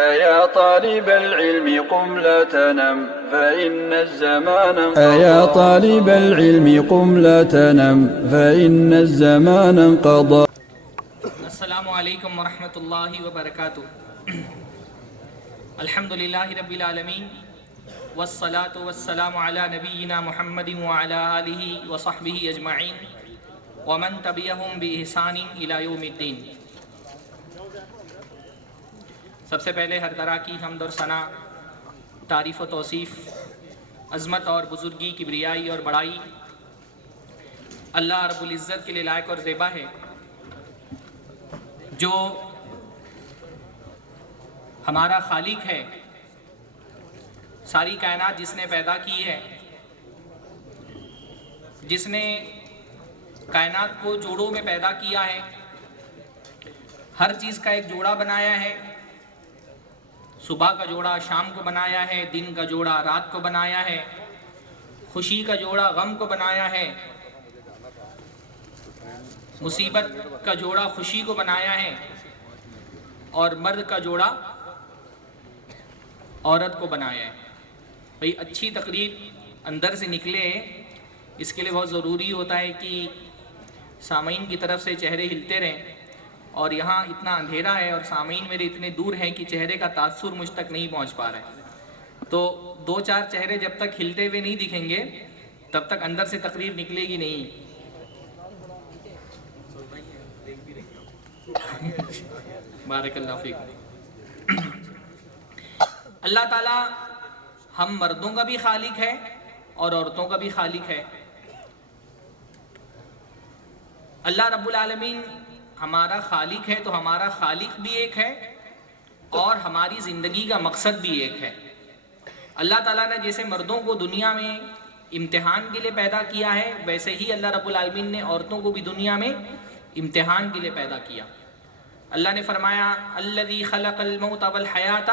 أيا طالب العلم قم لا تنم فإن الزمان أيا طالب العلم قم لا تنم فإن الزمان انقضى. السلام علیکم ورحمۃ اللہ وبرکاتہ. الحمد للہ رب العالمین والصلاة والسلام علی نبینا محمد وعلی آلہ وصحبہ اجمعین ومن تبعہم بإحسان الی یوم الدین. سب سے پہلے ہر طرح کی حمد اور ثنا، تعریف و توصیف، عظمت اور بزرگی، کبریائی اور بڑائی اللہ رب العزت کے لیے لائق اور زیبا ہے، جو ہمارا خالق ہے، ساری کائنات جس نے پیدا کی ہے، جس نے کائنات کو جوڑوں میں پیدا کیا ہے، ہر چیز کا ایک جوڑا بنایا ہے. صبح کا جوڑا شام کو بنایا ہے، دن کا جوڑا رات کو بنایا ہے، خوشی کا جوڑا غم کو بنایا ہے، مصیبت کا جوڑا خوشی کو بنایا ہے، اور مرد کا جوڑا عورت کو بنایا ہے. بھئی اچھی تقریر اندر سے نکلے، اس کے لیے بہت ضروری ہوتا ہے کہ سامعین کی طرف سے چہرے ہلتے رہیں. اور یہاں اتنا اندھیرا ہے اور سامعین میرے اتنے دور ہیں کہ چہرے کا تاثر مجھ تک نہیں پہنچ پا رہا ہے. تو دو چار چہرے جب تک ہلتے ہوئے نہیں دکھیں گے تب تک اندر سے تقریر نکلے گی نہیں. بارک اللہ فیک. اللہ تعالی ہم مردوں کا بھی خالق ہے اور عورتوں کا بھی خالق ہے. اللہ رب العالمین ہمارا خالق ہے تو ہمارا خالق بھی ایک ہے اور ہماری زندگی کا مقصد بھی ایک ہے. اللہ تعالیٰ نے جیسے مردوں کو دنیا میں امتحان کے لیے پیدا کیا ہے، ویسے ہی اللہ رب العالمین نے عورتوں کو بھی دنیا میں امتحان کے لیے پیدا کیا. اللہ نے فرمایا الذی خلق الموت والحیات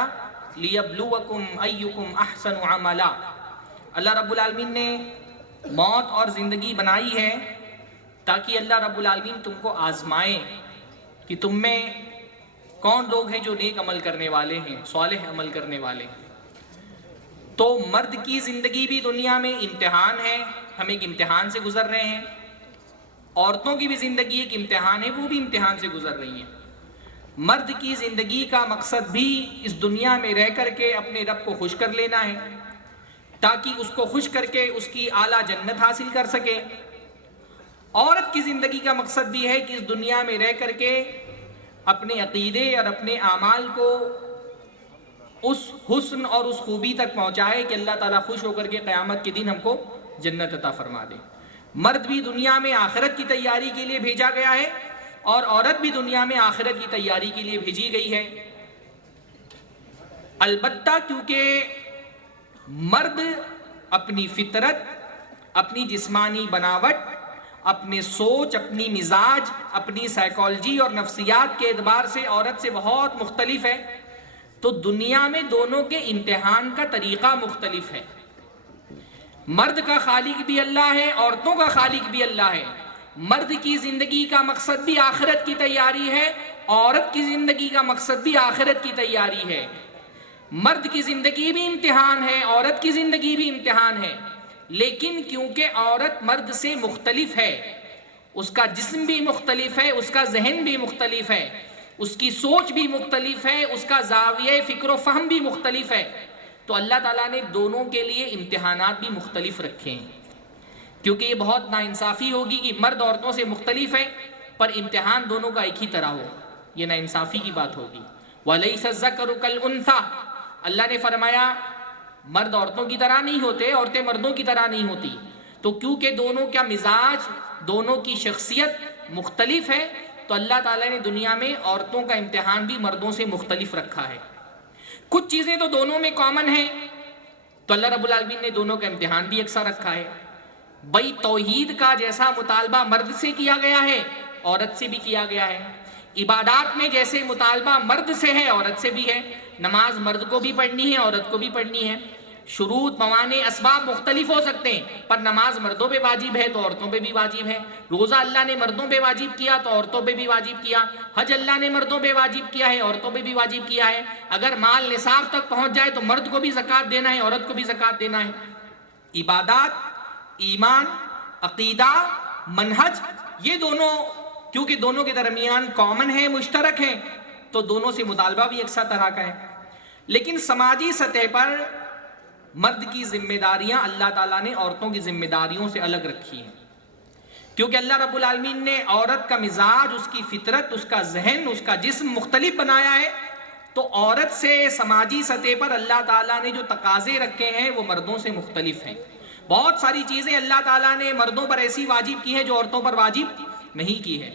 لیبلوکم ایکم احسن عملا. اللہ رب العالمین نے موت اور زندگی بنائی ہے تاکہ اللہ رب العالمین تم کو آزمائے کہ تم میں کون لوگ ہیں جو نیک عمل کرنے والے ہیں، صالح عمل کرنے والے ہیں. تو مرد کی زندگی بھی دنیا میں امتحان ہے، ہم ایک امتحان سے گزر رہے ہیں. عورتوں کی بھی زندگی ایک امتحان ہے، وہ بھی امتحان سے گزر رہی ہیں. مرد کی زندگی کا مقصد بھی اس دنیا میں رہ کر کے اپنے رب کو خوش کر لینا ہے تاکہ اس کو خوش کر کے اس کی اعلیٰ جنت حاصل کر سکے. عورت کی زندگی کا مقصد بھی ہے کہ اس دنیا میں رہ کر کے اپنے عقیدے اور اپنے اعمال کو اس حسن اور اس خوبی تک پہنچائے کہ اللہ تعالیٰ خوش ہو کر کے قیامت کے دن ہم کو جنت عطا فرما دے. مرد بھی دنیا میں آخرت کی تیاری کے لیے بھیجا گیا ہے اور عورت بھی دنیا میں آخرت کی تیاری کے لیے بھیجی گئی ہے. البتہ کیونکہ مرد اپنی فطرت، اپنی جسمانی بناوٹ، اپنے سوچ، اپنی مزاج، اپنی سائیکالوجی اور نفسیات کے اعتبار سے عورت سے بہت مختلف ہے، تو دنیا میں دونوں کے امتحان کا طریقہ مختلف ہے. مرد کا خالق بھی اللہ ہے، عورتوں کا خالق بھی اللہ ہے. مرد کی زندگی کا مقصد بھی آخرت کی تیاری ہے، عورت کی زندگی کا مقصد بھی آخرت کی تیاری ہے. مرد کی زندگی بھی امتحان ہے، عورت کی زندگی بھی امتحان ہے. لیکن کیونکہ عورت مرد سے مختلف ہے، اس کا جسم بھی مختلف ہے، اس کا ذہن بھی مختلف ہے، اس کی سوچ بھی مختلف ہے، اس کا زاویہ فکر و فہم بھی مختلف ہے، تو اللہ تعالیٰ نے دونوں کے لیے امتحانات بھی مختلف رکھے ہیں. کیونکہ یہ بہت ناانصافی ہوگی کہ مرد عورتوں سے مختلف ہے پر امتحان دونوں کا ایک ہی طرح ہو، یہ ناانصافی کی بات ہوگی. وَلَيْسَ الذَّكَرُ كَالْأُنثَىٰ. اللہ نے فرمایا مرد عورتوں کی طرح نہیں ہوتے، عورتیں مردوں کی طرح نہیں ہوتی. تو کیونکہ دونوں کا مزاج، دونوں کی شخصیت مختلف ہے، تو اللہ تعالیٰ نے دنیا میں عورتوں کا امتحان بھی مردوں سے مختلف رکھا ہے. کچھ چیزیں تو دونوں میں کامن ہیں، تو اللہ رب العالمین نے دونوں کا امتحان بھی یکساں رکھا ہے. بھئی توحید کا جیسا مطالبہ مرد سے کیا گیا ہے، عورت سے بھی کیا گیا ہے. عبادات میں جیسے مطالبہ مرد سے ہے، عورت سے بھی ہے. نماز مرد کو بھی پڑھنی ہے، عورت کو بھی پڑھنی ہے. شروط، موانع، اسباب مختلف ہو سکتے ہیں، پر نماز مردوں پہ واجب ہے تو عورتوں پہ بھی واجب ہے، روزہ اللہ نے مردوں پہ واجب کیا تو عورتوں پہ بھی واجب کیا، حج اللہ نے مردوں پہ واجب کیا ہے، عورتوں پہ بھی واجب کیا ہے، اگر مال نصاب تک پہنچ جائے تو مرد کو بھی زکوٰۃ دینا ہے، عورت کو بھی زکوٰۃ دینا ہے۔ عبادات، ایمان، عقیدہ، منہج، یہ دونوں کیونکہ دونوں کے درمیان کامن ہے، مشترک ہیں، تو دونوں سے مطالبہ بھی یکساں طرح کا ہے۔ لیکن سماجی سطح پر مرد کی ذمہ داریاں اللہ تعالیٰ نے عورتوں کی ذمہ داریوں سے الگ رکھی ہیں، کیونکہ اللہ رب العالمین نے عورت کا مزاج، اس کی فطرت، اس کا ذہن، اس کا جسم مختلف بنایا ہے، تو عورت سے سماجی سطح پر اللہ تعالیٰ نے جو تقاضے رکھے ہیں وہ مردوں سے مختلف ہیں۔ بہت ساری چیزیں اللہ تعالیٰ نے مردوں پر ایسی واجب کی ہیں جو عورتوں پر واجب نہیں کی ہے۔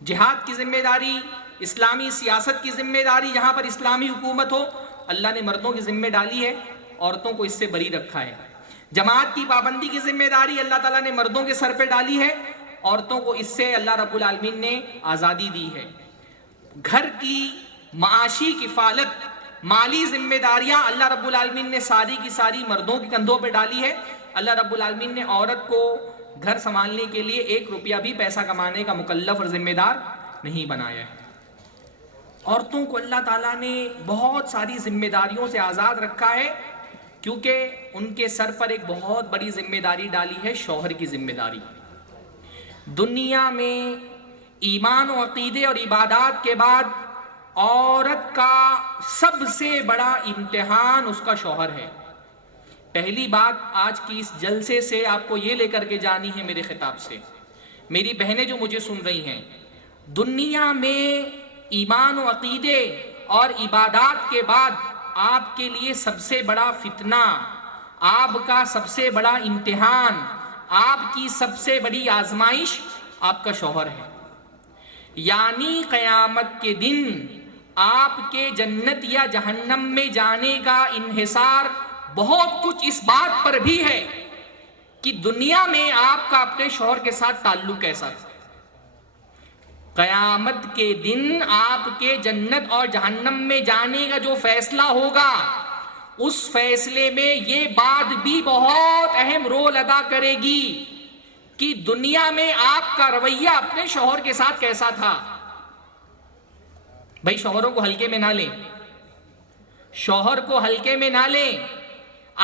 جہاد کی ذمہ داری، اسلامی سیاست کی ذمہ داری، جہاں پر اسلامی حکومت ہو، اللہ نے مردوں کی ذمہ ڈالی ہے، عورتوں کو اس سے بری رکھا ہے۔ جماعت کی پابندی کی ذمہ داری اللہ تعالیٰ نے مردوں کے سر پہ ڈالی ہے، عورتوں کو اس سے اللہ رب العالمین نے آزادی دی ہے۔ گھر کی معاشی کفالت، مالی ذمہ داریاں اللہ رب العالمین نے ساری کی ساری مردوں کے کندھوں پہ ڈالی ہے۔ اللہ رب العالمین نے عورت کو گھر سنبھالنے کے لیے 1 روپیہ بھی پیسہ کمانے کا مکلف اور ذمہ دار نہیں بنایا ہے۔ عورتوں کو اللہ تعالیٰ نے بہت ساری ذمہ داریوں سے آزاد رکھا ہے، کیونکہ ان کے سر پر ایک بہت بڑی ذمہ داری ڈالی ہے، شوہر کی ذمہ داری۔ دنیا میں ایمان و عقیدے اور عبادات کے بعد عورت کا سب سے بڑا امتحان اس کا شوہر ہے۔ پہلی بات آج کی اس جلسے سے آپ کو یہ لے کر کے جانی ہے، میرے خطاب سے میری بہنیں جو مجھے سن رہی ہیں، دنیا میں ایمان و عقیدے اور عبادات کے بعد آپ کے لیے سب سے بڑا فتنہ، آپ کا سب سے بڑا امتحان، آپ کی سب سے بڑی آزمائش آپ کا شوہر ہے۔ یعنی قیامت کے دن آپ کے جنت یا جہنم میں جانے کا انحصار بہت کچھ اس بات پر بھی ہے کہ دنیا میں آپ کا اپنے شوہر کے ساتھ تعلق کیسا تھا۔ قیامت کے دن آپ کے جنت اور جہنم میں جانے کا جو فیصلہ ہوگا، اس فیصلے میں یہ بات بھی بہت اہم رول ادا کرے گی کہ دنیا میں آپ کا رویہ اپنے شوہر کے ساتھ کیسا تھا۔ بھائی شوہروں کو ہلکے میں نہ لیں، شوہر کو ہلکے میں نہ لیں۔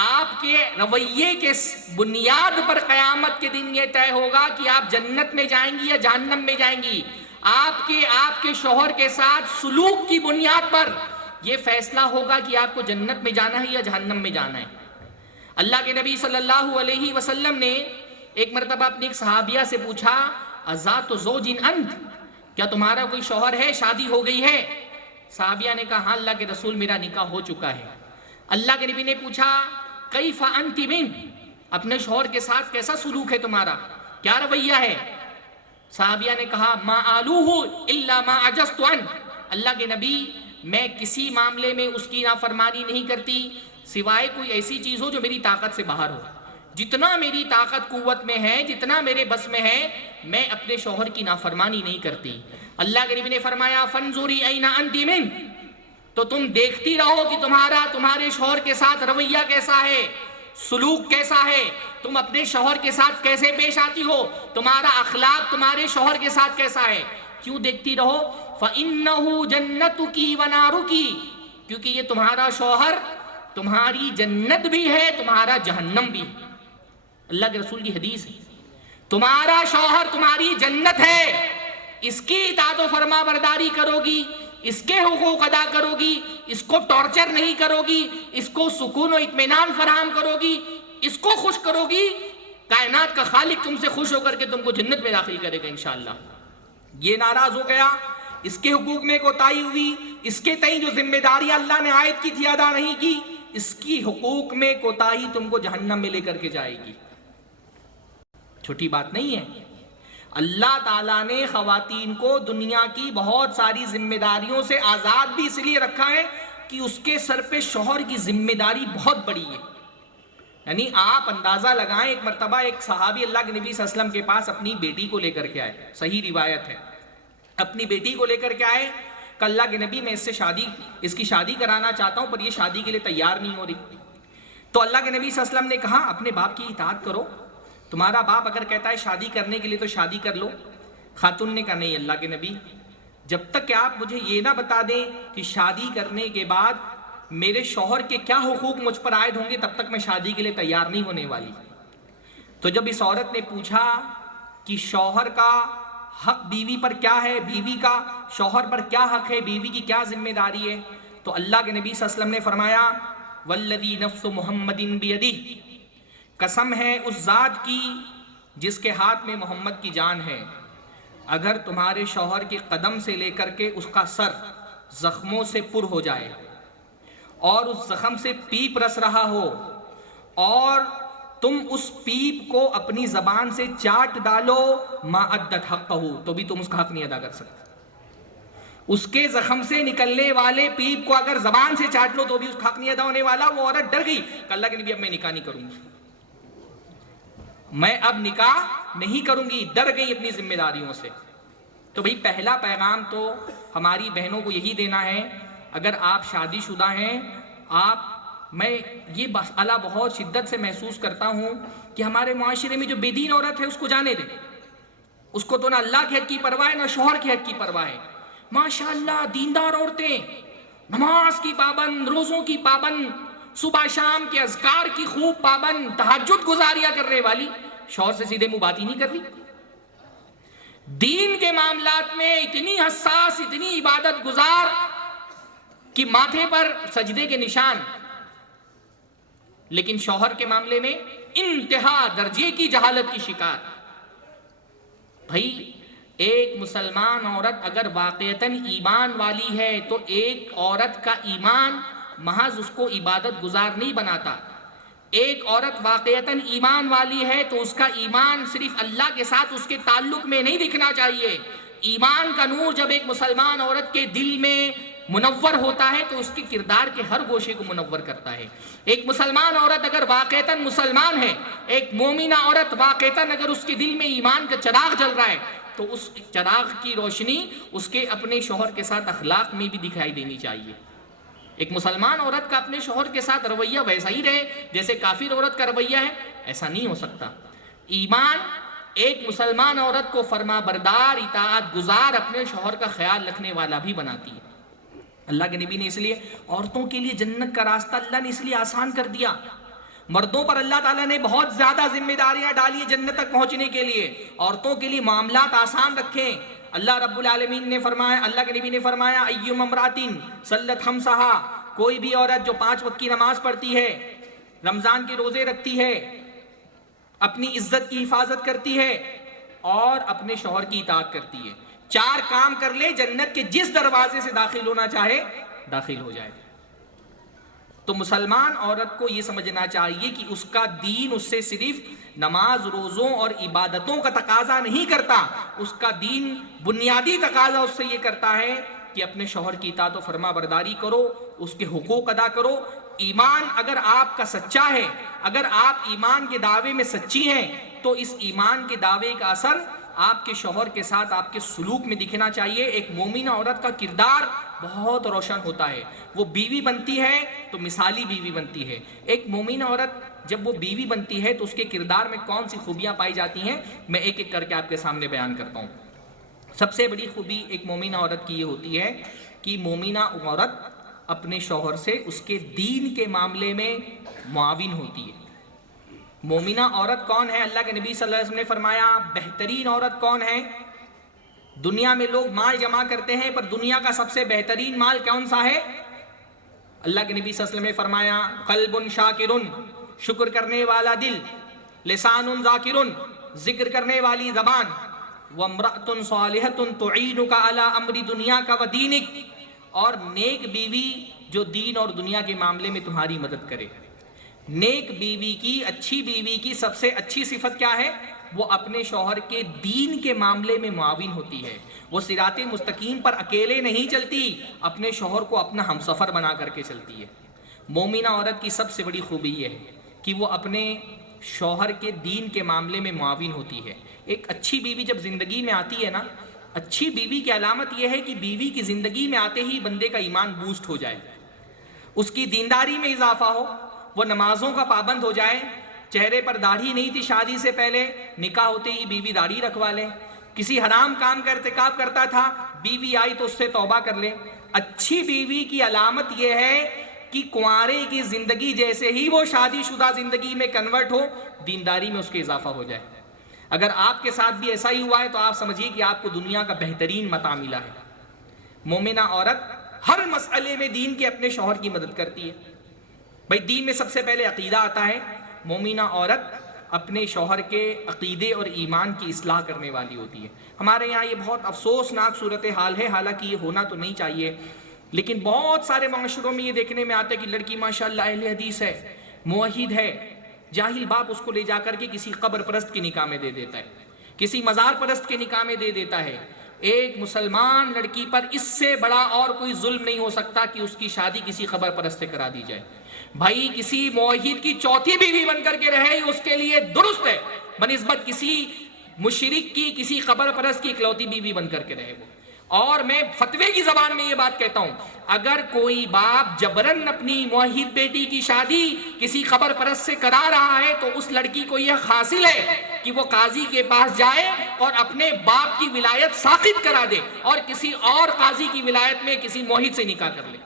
آپ کے رویے کے بنیاد پر قیامت کے دن یہ طے ہوگا کہ آپ جنت میں جائیں گی یا جہنم میں جائیں گی۔ آپ کے شوہر کے ساتھ سلوک کی بنیاد پر یہ فیصلہ ہوگا کہ آپ کو جنت میں جانا ہے یا جہنم میں جانا ہے۔ اللہ کے نبی صلی اللہ علیہ وسلم نے ایک مرتبہ اپنی ایک صحابیہ سے پوچھا، اذات زوج انت، کیا تمہارا کوئی شوہر ہے، شادی ہو گئی ہے؟ صحابیہ نے کہا ہاں اللہ کے رسول میرا نکاح ہو چکا ہے۔ اللہ کے نبی نے پوچھا کیف انت من، اپنے شوہر کے ساتھ کیسا سلوک ہے تمہارا، کیا رویہ ہے؟ صحابیہ نے کہا ما آلوہ الا ما عجزت عنہ، اللہ کے نبی میں کسی معاملے میں اس کی نافرمانی نہیں کرتی سوائے کوئی ایسی چیز ہو جو میری طاقت سے باہر ہو۔ جتنا میری طاقت قوت میں ہے، جتنا میرے بس میں ہے، میں اپنے شوہر کی نافرمانی نہیں کرتی۔ اللہ کے نبی نے فرمایا فانظری این انت من، تو تم دیکھتی رہو کہ تمہارے شوہر کے ساتھ رویہ کیسا ہے، سلوک کیسا ہے، تم اپنے شوہر کے ساتھ کیسے پیش آتی ہو، تمہارا اخلاق تمہارے شوہر کے ساتھ کیسا ہے۔ کیوں دیکھتی رہو؟ فَإِنَّهُ جَنَّتُكِ وَنَارُكِ، کیونکہ یہ تمہارا شوہر تمہاری جنت بھی ہے، تمہارا جہنم بھی ہے۔ اللہ کے رسول کی حدیث ہے، تمہارا شوہر تمہاری جنت ہے، اس کی اطاعت و فرما برداری کرو گی، اس کے حقوق ادا کرو گی، اس کو ٹارچر نہیں کرو گی، اس کو سکون و اطمینان فراہم کرو گی، اس کو خوش کرو گی، کائنات کا خالق تم سے خوش ہو کر کے تم کو جنت میں داخل کرے گا انشاءاللہ۔ یہ ناراض ہو گیا، اس کے حقوق میں کوتاہی ہوئی، اس کے تئیں جو ذمہ داری اللہ نے عائد کی تھی ادا نہیں کی، اس کی حقوق میں کوتاہی تم کو جہنم میں لے کر کے جائے گی۔ چھوٹی بات نہیں ہے۔ اللہ تعالیٰ نے خواتین کو دنیا کی بہت ساری ذمہ داریوں سے آزاد بھی اس لیے رکھا ہے کہ اس کے سر پہ شوہر کی ذمہ داری بہت بڑی ہے۔ یعنی آپ اندازہ لگائیں، ایک مرتبہ ایک صحابی اللہ کے نبی صلی اللہ علیہ وسلم کے پاس اپنی بیٹی کو لے کر کے آئے، صحیح روایت ہے، اپنی بیٹی کو لے کر کے آئے کہ اللہ کے نبی میں اس کی شادی کرانا چاہتا ہوں پر یہ شادی کے لیے تیار نہیں ہو رہی۔ تو اللہ کے نبی صلی اللہ علیہ وسلم نے کہا اپنے باپ کی اطاعت کرو، تمہارا باپ اگر کہتا ہے شادی کرنے کے لیے تو شادی کر لو۔ خاتون نے کہا نہیں اللہ کے نبی، جب تک کہ آپ مجھے یہ نہ بتا دیں کہ شادی کرنے کے بعد میرے شوہر کے کیا حقوق مجھ پر عائد ہوں گے، تب تک میں شادی کے لیے تیار نہیں ہونے والی۔ تو جب اس عورت نے پوچھا کہ شوہر کا حق بیوی پر کیا ہے، بیوی کا شوہر پر کیا حق ہے، بیوی کی کیا ذمہ داری ہے، تو اللہ کے نبی صلی اللہ علیہ وسلم نے فرمایا والذی نفس محمد بیدہ، قسم ہے اس ذات کی جس کے ہاتھ میں محمد کی جان ہے، اگر تمہارے شوہر کے قدم سے لے کر کے اس کا سر زخموں سے پر ہو جائے اور اس زخم سے پیپ رس رہا ہو اور تم اس پیپ کو اپنی زبان سے چاٹ ڈالو ما ادت حقہ، تو بھی تم اس کا حق نہیں ادا کر سکتے۔ اس کے زخم سے نکلنے والے پیپ کو اگر زبان سے چاٹ لو تو بھی اس کا حق نہیں ادا ہونے والا۔ وہ عورت ڈر گئی کہ اللہ کے نبی اب میں نکاح نہیں کروں گی، میں اب نکاح نہیں کروں گی، ڈر گئی اپنی ذمہ داریوں سے۔ تو بھئی پہلا پیغام تو ہماری بہنوں کو یہی دینا ہے، اگر آپ شادی شدہ ہیں، میں یہ مسئلہ بہت شدت سے محسوس کرتا ہوں کہ ہمارے معاشرے میں جو بے دین عورت ہے اس کو جانے دیں، اس کو تو نہ اللہ کے حق کی پرواہ ہے نہ شوہر کے حق کی پرواہ ہے۔ ماشاءاللہ دیندار عورتیں، نماز کی پابند، روزوں کی پابند، صبح شام کے اذکار کی خوب پابند، تہجد گزاریاں کرنے والی، شوہر سے سیدھے منہ بات ہی نہیں کر رہی، دین کے معاملات میں اتنی حساس، اتنی عبادت گزار کہ ماتھے پر سجدے کے نشان، لیکن شوہر کے معاملے میں انتہا درجے کی جہالت کی شکار۔ بھائی ایک مسلمان عورت اگر واقعتاً ایمان والی ہے تو ایک عورت کا ایمان محض اس کو عبادت گزار نہیں بناتا۔ ایک عورت واقعتاً ایمان والی ہے تو اس کا ایمان صرف اللہ کے ساتھ اس کے تعلق میں نہیں دکھنا چاہیے۔ ایمان کا نور جب ایک مسلمان عورت کے دل میں منور ہوتا ہے تو اس کے کردار کے ہر گوشے کو منور کرتا ہے۔ ایک مسلمان عورت اگر واقعتاً مسلمان ہے، ایک مومنہ عورت واقعتاً اگر اس کے دل میں ایمان کا چراغ جل رہا ہے تو اس چراغ کی روشنی اس کے اپنے شوہر کے ساتھ اخلاق میں بھی دکھائی دینی چاہیے۔ ایک مسلمان عورت کا اپنے شوہر کے ساتھ رویہ ویسا ہی رہے جیسے کافر عورت کا رویہ ہے، ایسا نہیں ہو سکتا۔ ایمان ایک مسلمان عورت کو فرما بردار، اطاعت گزار، اپنے شوہر کا خیال رکھنے والا بھی بناتی ہے۔ اللہ کے نبی نے اس لیے عورتوں کے لیے جنت کا راستہ اللہ نے اس لیے آسان کر دیا۔ مردوں پر اللہ تعالیٰ نے بہت زیادہ ذمہ داریاں ڈالی جنت تک پہنچنے کے لیے، عورتوں کے لیے معاملات آسان رکھیں۔ اللہ رب العالمین نے فرمایا، اللہ کے نبی نے فرمایا ایما امراتن صلت خمسہا، کوئی بھی عورت جو 5 وقت کی نماز پڑھتی ہے، رمضان کے روزے رکھتی ہے، اپنی عزت کی حفاظت کرتی ہے اور اپنے شوہر کی اطاعت کرتی ہے، 4 کام کر لے، جنت کے جس دروازے سے داخل ہونا چاہے داخل ہو جائے۔ تو مسلمان عورت کو یہ سمجھنا چاہیے کہ اس کا دین اس سے صرف نماز روزوں اور عبادتوں کا تقاضا نہیں کرتا، اس کا دین بنیادی تقاضا اس سے یہ کرتا ہے کہ اپنے شوہر کی اطاعت و فرما برداری کرو، اس کے حقوق ادا کرو۔ ایمان اگر آپ کا سچا ہے، اگر آپ ایمان کے دعوے میں سچی ہیں تو اس ایمان کے دعوے کا اثر آپ کے شوہر کے ساتھ آپ کے سلوک میں دکھنا چاہیے۔ ایک مومنہ عورت کا کردار بہت روشن ہوتا ہے، وہ بیوی بنتی ہے تو مثالی بیوی بنتی ہے۔ ایک مومنہ عورت جب وہ بیوی بنتی ہے تو اس کے کردار میں کون سی خوبیاں پائی جاتی ہیں، میں ایک ایک کر کے آپ کے سامنے بیان کرتا ہوں۔ سب سے بڑی خوبی ایک مومنہ عورت کی یہ ہوتی ہے کہ مومنہ عورت اپنے شوہر سے اس کے دین کے معاملے میں معاون ہوتی ہے۔ مومنہ عورت کون ہے؟ اللہ کے نبی صلی اللہ علیہ وسلم نے فرمایا بہترین عورت کون ہے؟ دنیا میں لوگ مال جمع کرتے ہیں پر دنیا کا سب سے بہترین مال کون سا ہے؟ اللہ کے نبی صلی اللہ علیہ وسلم نے فرمایا قلب شاکر، شکر کرنے والا دل، لسان ذاکر، ذکر کرنے والی زبان، وامرأۃ صالحۃ تعینک علی امر دنیاک و دینک، اور نیک بیوی جو دین اور دنیا کے معاملے میں تمہاری مدد کرے۔ نیک بیوی کی، اچھی بیوی کی سب سے اچھی صفت کیا ہے؟ وہ اپنے شوہر کے دین کے معاملے میں معاون ہوتی ہے۔ وہ صراط مستقیم پر اکیلے نہیں چلتی، اپنے شوہر کو اپنا ہمسفر بنا کر کے چلتی ہے۔ مومنہ عورت کی سب سے بڑی خوبی یہ ہے کہ وہ اپنے شوہر کے دین کے معاملے میں معاون ہوتی ہے۔ ایک اچھی بیوی جب زندگی میں آتی ہے نا، اچھی بیوی کی علامت یہ ہے کہ بیوی کی زندگی میں آتے ہی بندے کا ایمان بوسٹ ہو جائے، اس کی دینداری میں اضافہ ہو، وہ نمازوں کا پابند ہو جائے، چہرے پر داڑھی نہیں تھی شادی سے پہلے، نکاح ہوتے ہی بیوی داڑھی رکھوا لے، کسی حرام کام کا ارتکاب کرتا تھا، بیوی آئی تو اس سے توبہ کر لے۔ اچھی بیوی کی علامت یہ ہے کہ کنوارے کی زندگی جیسے ہی وہ شادی شدہ زندگی میں کنورٹ ہو، دینداری میں اس کے اضافہ ہو جائے۔ اگر آپ کے ساتھ بھی ایسا ہی ہوا ہے تو آپ سمجھیے کہ آپ کو دنیا کا بہترین متاع ملا ہے۔ مومنہ عورت ہر مسئلے میں دین کے اپنے شوہر کی مدد کرتی ہے۔ بھائی دین میں سب سے پہلے عقیدہ آتا ہے، مومنہ عورت اپنے شوہر کے عقیدے اور ایمان کی اصلاح کرنے والی ہوتی ہے۔ ہمارے یہاں یہ بہت افسوسناک صورتحال ہے، حالانکہ یہ ہونا تو نہیں چاہیے، لیکن بہت سارے معاشروں میں یہ دیکھنے میں آتا ہے کہ لڑکی ماشاءاللہ اہل حدیث ہے، موحد ہے، جاہل باپ اس کو لے جا کر کے کسی قبر پرست کے نکاح میں دے دیتا ہے، کسی مزار پرست کے نکاح میں دے دیتا ہے۔ ایک مسلمان لڑکی پر اس سے بڑا اور کوئی ظلم نہیں ہو سکتا کہ اس کی شادی کسی قبر پرست سے کرا دی جائے۔ بھائی کسی موحد کی چوتھی بیوی بن کر کے رہے اس کے لیے درست ہے، بنسبت کسی مشرک کی کسی قبر پرست کی اکلوتی بیوی بن کر کے رہے وہ۔ اور میں فتوے کی زبان میں یہ بات کہتا ہوں، اگر کوئی باپ جبرن اپنی موحد بیٹی کی شادی کسی قبر پرست سے کرا رہا ہے تو اس لڑکی کو یہ حاصل ہے کہ وہ قاضی کے پاس جائے اور اپنے باپ کی ولایت ساقط کرا دے اور کسی اور قاضی کی ولایت میں کسی موحد سے نکاح کر لے۔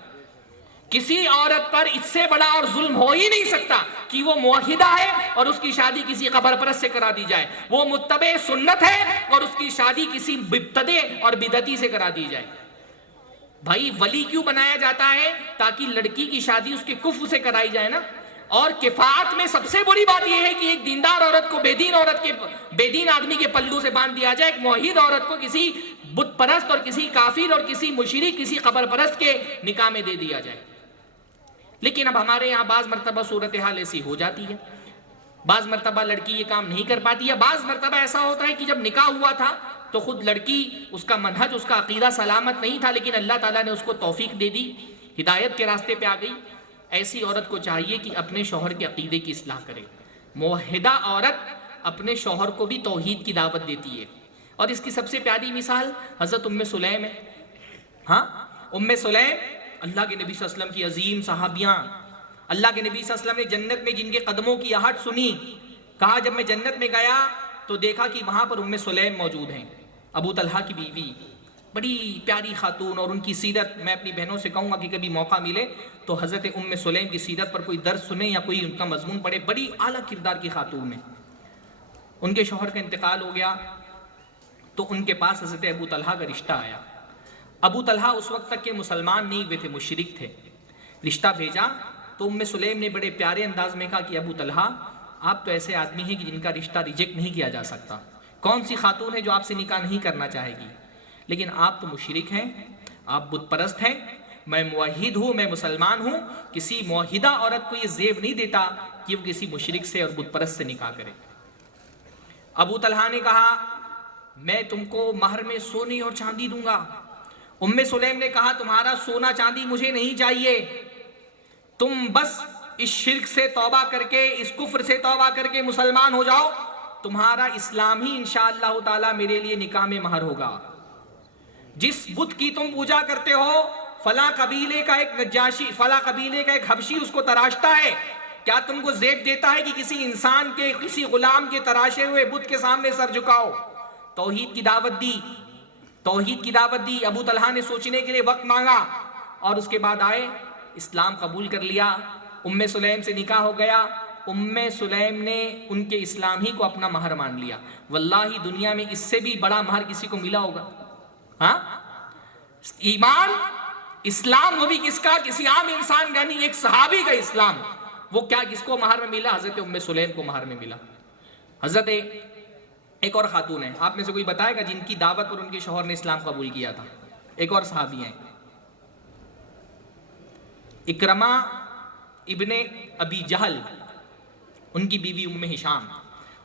کسی عورت پر اس سے بڑا اور ظلم ہو ہی نہیں سکتا کہ وہ موحدہ ہے اور اس کی شادی کسی قبر پرست سے کرا دی جائے، وہ متبع سنت ہے اور اس کی شادی کسی مبتدع اور بدعتی سے کرا دی جائے۔ بھائی ولی کیوں بنایا جاتا ہے؟ تاکہ لڑکی کی شادی اس کے کفر سے کرائی جائے نا۔ اور کفایت میں سب سے بڑی بات یہ ہے کہ ایک دیندار عورت کو بے دین آدمی کے پلو سے باندھ دیا جائے، ایک موحد عورت کو کسی بت پرست اور کسی کافر اور کسی مشرک کسی قبر پرست کے نکاح میں دے دیا جائے۔ لیکن اب ہمارے یہاں بعض مرتبہ صورتحال ایسی ہو جاتی ہے، بعض مرتبہ لڑکی یہ کام نہیں کر پاتی ہے، بعض مرتبہ ایسا ہوتا ہے کہ جب نکاح ہوا تھا تو خود لڑکی اس کا منہج اس کا عقیدہ سلامت نہیں تھا، لیکن اللہ تعالیٰ نے اس کو توفیق دے دی، ہدایت کے راستے پہ آ گئی۔ ایسی عورت کو چاہیے کہ اپنے شوہر کے عقیدے کی اصلاح کرے۔ موحدہ عورت اپنے شوہر کو بھی توحید کی دعوت دیتی ہے، اور اس کی سب سے پیاری مثال حضرت ام سلیم ہے۔ ہاں ام سلیم اللہ کے نبی صلی اللہ علیہ وسلم کی عظیم صحابیاں، اللہ کے نبی صلی اللہ علیہ وسلم نے جنت میں جن کے قدموں کی آہٹ سنی، کہا جب میں جنت میں گیا تو دیکھا کہ وہاں پر ام سلیم موجود ہیں، ابو طلحہ کی بیوی، بڑی پیاری خاتون، اور ان کی سیرت میں اپنی بہنوں سے کہوں گا کہ کبھی موقع ملے تو حضرت ام سلیم کی سیرت پر کوئی درس سنیں یا کوئی ان کا مضمون پڑھے، بڑی اعلیٰ کردار کی خاتون ہے۔ ان کے شوہر کا انتقال ہو گیا تو ان کے پاس حضرت ابو طلحہ کا رشتہ آیا۔ ابو طلحہ اس وقت تک کے مسلمان نہیں ہوئے تھے، مشرک تھے۔ رشتہ بھیجا تو ام سلیم نے بڑے پیارے انداز میں کہا کہ ابو طلحہ آپ تو ایسے آدمی ہیں کہ جن کا رشتہ ریجیکٹ نہیں کیا جا سکتا، کون سی خاتون ہے جو آپ سے نکاح نہیں کرنا چاہے گی، لیکن آپ تو مشرک ہیں، آپ بت پرست ہیں، میں موحد ہوں، میں مسلمان ہوں، کسی موحدہ عورت کو یہ زیب نہیں دیتا کہ وہ کسی مشرک سے اور بت پرست سے نکاح کرے۔ ابو طلحہ نے کہا میں تم کو مہر میں سونے اور چاندی دوں گا۔ ام سلیم نے کہا تمہارا سونا چاندی مجھے نہیں چاہیے، تم بس اس شرک سے توبہ کر کے، اس کفر سے توبہ کر کے مسلمان ہو جاؤ، تمہارا اسلام ہی انشاءاللہ تعالی میرے لیے نکاح میں مہر ہوگا۔ جس بت کی تم پوجا کرتے ہو، فلاں قبیلے کا ایک نجاشی، فلاں قبیلے کا ایک حبشی اس کو تراشتا ہے، کیا تم کو زیب دیتا ہے کہ کسی انسان کے، کسی غلام کے تراشے ہوئے بت کے سامنے سر جھکاؤ؟ توحید کی دعوت دی، توحید کی دعوت دی۔ ابو طلحہ نے سوچنے کے لیے وقت مانگا اور اس کے بعد آئے، اسلام قبول کر لیا، ام سلیم سے نکاح ہو گیا۔ ام سلیم نے ان کے اسلام ہی کو اپنا مہر مان لیا۔ واللہ دنیا میں اس سے بھی بڑا مہر کسی کو ملا ہوگا؟ ہاں ایمان اسلام، وہ بھی کس کا؟ کسی عام انسان کا نہیں، ایک صحابی کا اسلام۔ وہ کیا کس کو مہر میں ملا؟ حضرت ام سلیم کو مہر میں ملا۔ حضرت ایک اور خاتون ہے، آپ میں سے کوئی بتائے گا جن کی دعوت پر ان کے شوہر نے اسلام قبول کیا تھا؟ ایک اور صحابی ہیں، اکرمہ ابن ابی جہل، ان کی بیوی ام ہشام۔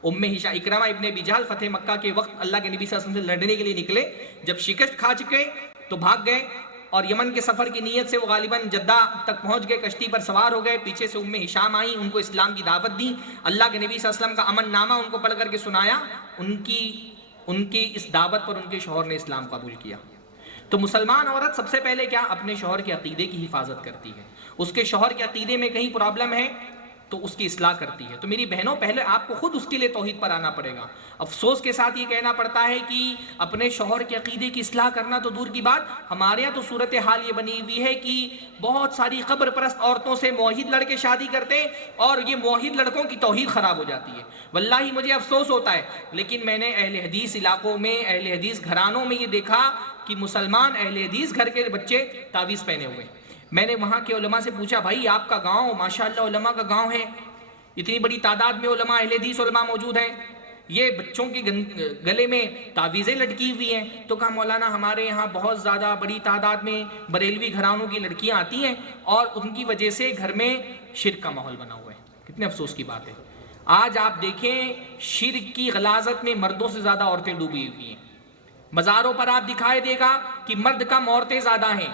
اکرمہ ابن ابی جہل فتح مکہ کے وقت اللہ کے نبی صلی اللہ علیہ وسلم سے لڑنے کے لیے نکلے، جب شکست کھا چکے تو بھاگ گئے، اور یمن کے سفر کی نیت سے وہ غالباً جدہ تک پہنچ گئے، کشتی پر سوار ہو گئے، پیچھے سے ام ہشام آئیں، ان کو اسلام کی دعوت دی، اللہ کے نبی صلی اللہ علیہ وسلم کا امن نامہ ان کو پڑھ کر کے سنایا، ان کی اس دعوت پر ان کے شوہر نے اسلام قبول کیا۔ تو مسلمان عورت سب سے پہلے کیا؟ اپنے شوہر کے عقیدے کی حفاظت کرتی ہے۔ اس کے شوہر کے عقیدے میں کہیں پرابلم ہے تو اس کی اصلاح کرتی ہے۔ تو میری بہنوں، پہلے آپ کو خود اس کے لیے توحید پر آنا پڑے گا۔ افسوس کے ساتھ یہ کہنا پڑتا ہے کہ اپنے شوہر کے عقیدے کی اصلاح کرنا تو دور کی بات، ہمارے یہاں تو صورتحال یہ بنی ہوئی ہے کہ بہت ساری قبر پرست عورتوں سے موحد لڑکے شادی کرتے اور یہ موحد لڑکوں کی توحید خراب ہو جاتی ہے۔ واللہ مجھے افسوس ہوتا ہے، لیکن میں نے اہل حدیث علاقوں میں، اہل حدیث گھرانوں میں یہ دیکھا کہ مسلمان اہل حدیث گھر کے بچے تعویذ پہنے ہوئے ہیں۔ میں نے وہاں کے علماء سے پوچھا، بھائی آپ کا گاؤں ماشاءاللہ علماء کا گاؤں ہے، اتنی بڑی تعداد میں علماء، اہل حدیث علماء موجود ہیں، یہ بچوں کے گلے میں تعویذیں لٹکی ہوئی ہیں؟ تو کہا مولانا ہمارے یہاں بہت زیادہ بڑی تعداد میں بریلوی گھرانوں کی لڑکیاں آتی ہیں اور ان کی وجہ سے گھر میں شرک کا ماحول بنا ہوا ہے۔ کتنے افسوس کی بات ہے، آج آپ دیکھیں شرک کی غلاظت میں مردوں سے زیادہ عورتیں ڈوبی ہوئی ہیں۔ مزاروں پر آپ دکھائے دے گا کہ مرد کم عورتیں زیادہ ہیں۔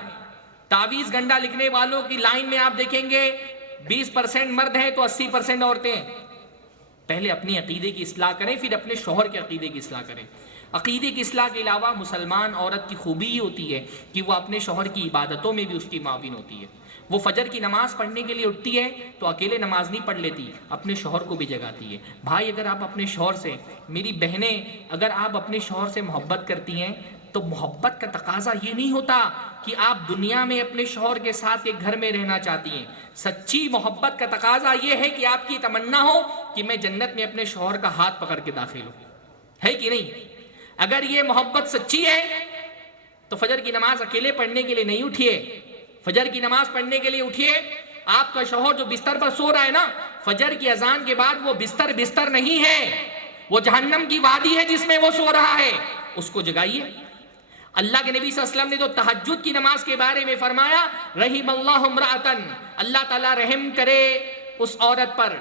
تعویذ گنڈا لکھنے والوں کی لائن میں آپ دیکھیں گے 20% مرد ہیں تو 80% عورتیں ہیں۔ پہلے اپنی عقیدے کی اصلاح کریں، پھر اپنے شوہر کے عقیدے کی اصلاح کریں۔ عقیدے کی اصلاح کے علاوہ مسلمان عورت کی خوبی یہ ہوتی ہے کہ وہ اپنے شوہر کی عبادتوں میں بھی اس کی معاون ہوتی ہے۔ وہ فجر کی نماز پڑھنے کے لیے اٹھتی ہے تو اکیلے نماز نہیں پڑھ لیتی، اپنے شوہر کو بھی جگاتی ہے۔ بھائی اگر آپ اپنے شوہر سے، میری بہنیں اگر آپ اپنے شوہر سے محبت کرتی ہیں تو محبت کا تقاضا یہ نہیں ہوتا کہ آپ دنیا میں اپنے شوہر کے ساتھ ایک گھر میں رہنا چاہتی ہیں۔ سچی محبت کا تقاضا یہ ہے کہ آپ کی تمنا ہو کہ میں جنت میں اپنے شوہر کا ہاتھ پکڑ کے داخل ہوں، ہے کہ نہیں؟ اگر یہ محبت سچی ہے تو فجر کی نماز اکیلے پڑھنے کے لیے نہیں اٹھیے، فجر کی نماز پڑھنے کے لیے اٹھیے۔ آپ کا شوہر جو بستر پر سو رہا ہے نا، فجر کی اذان کے بعد وہ بستر نہیں ہے، وہ جہنم کی وادی ہے جس میں وہ سو رہا ہے، اس کو جگائیے۔ اللہ کے نبی صلی اللہ علیہ وسلم نے تو تہجد کی نماز کے بارے میں فرمایا، رحم اللہ امرأتن، اللہ تعالیٰ رحم کرے اس عورت پر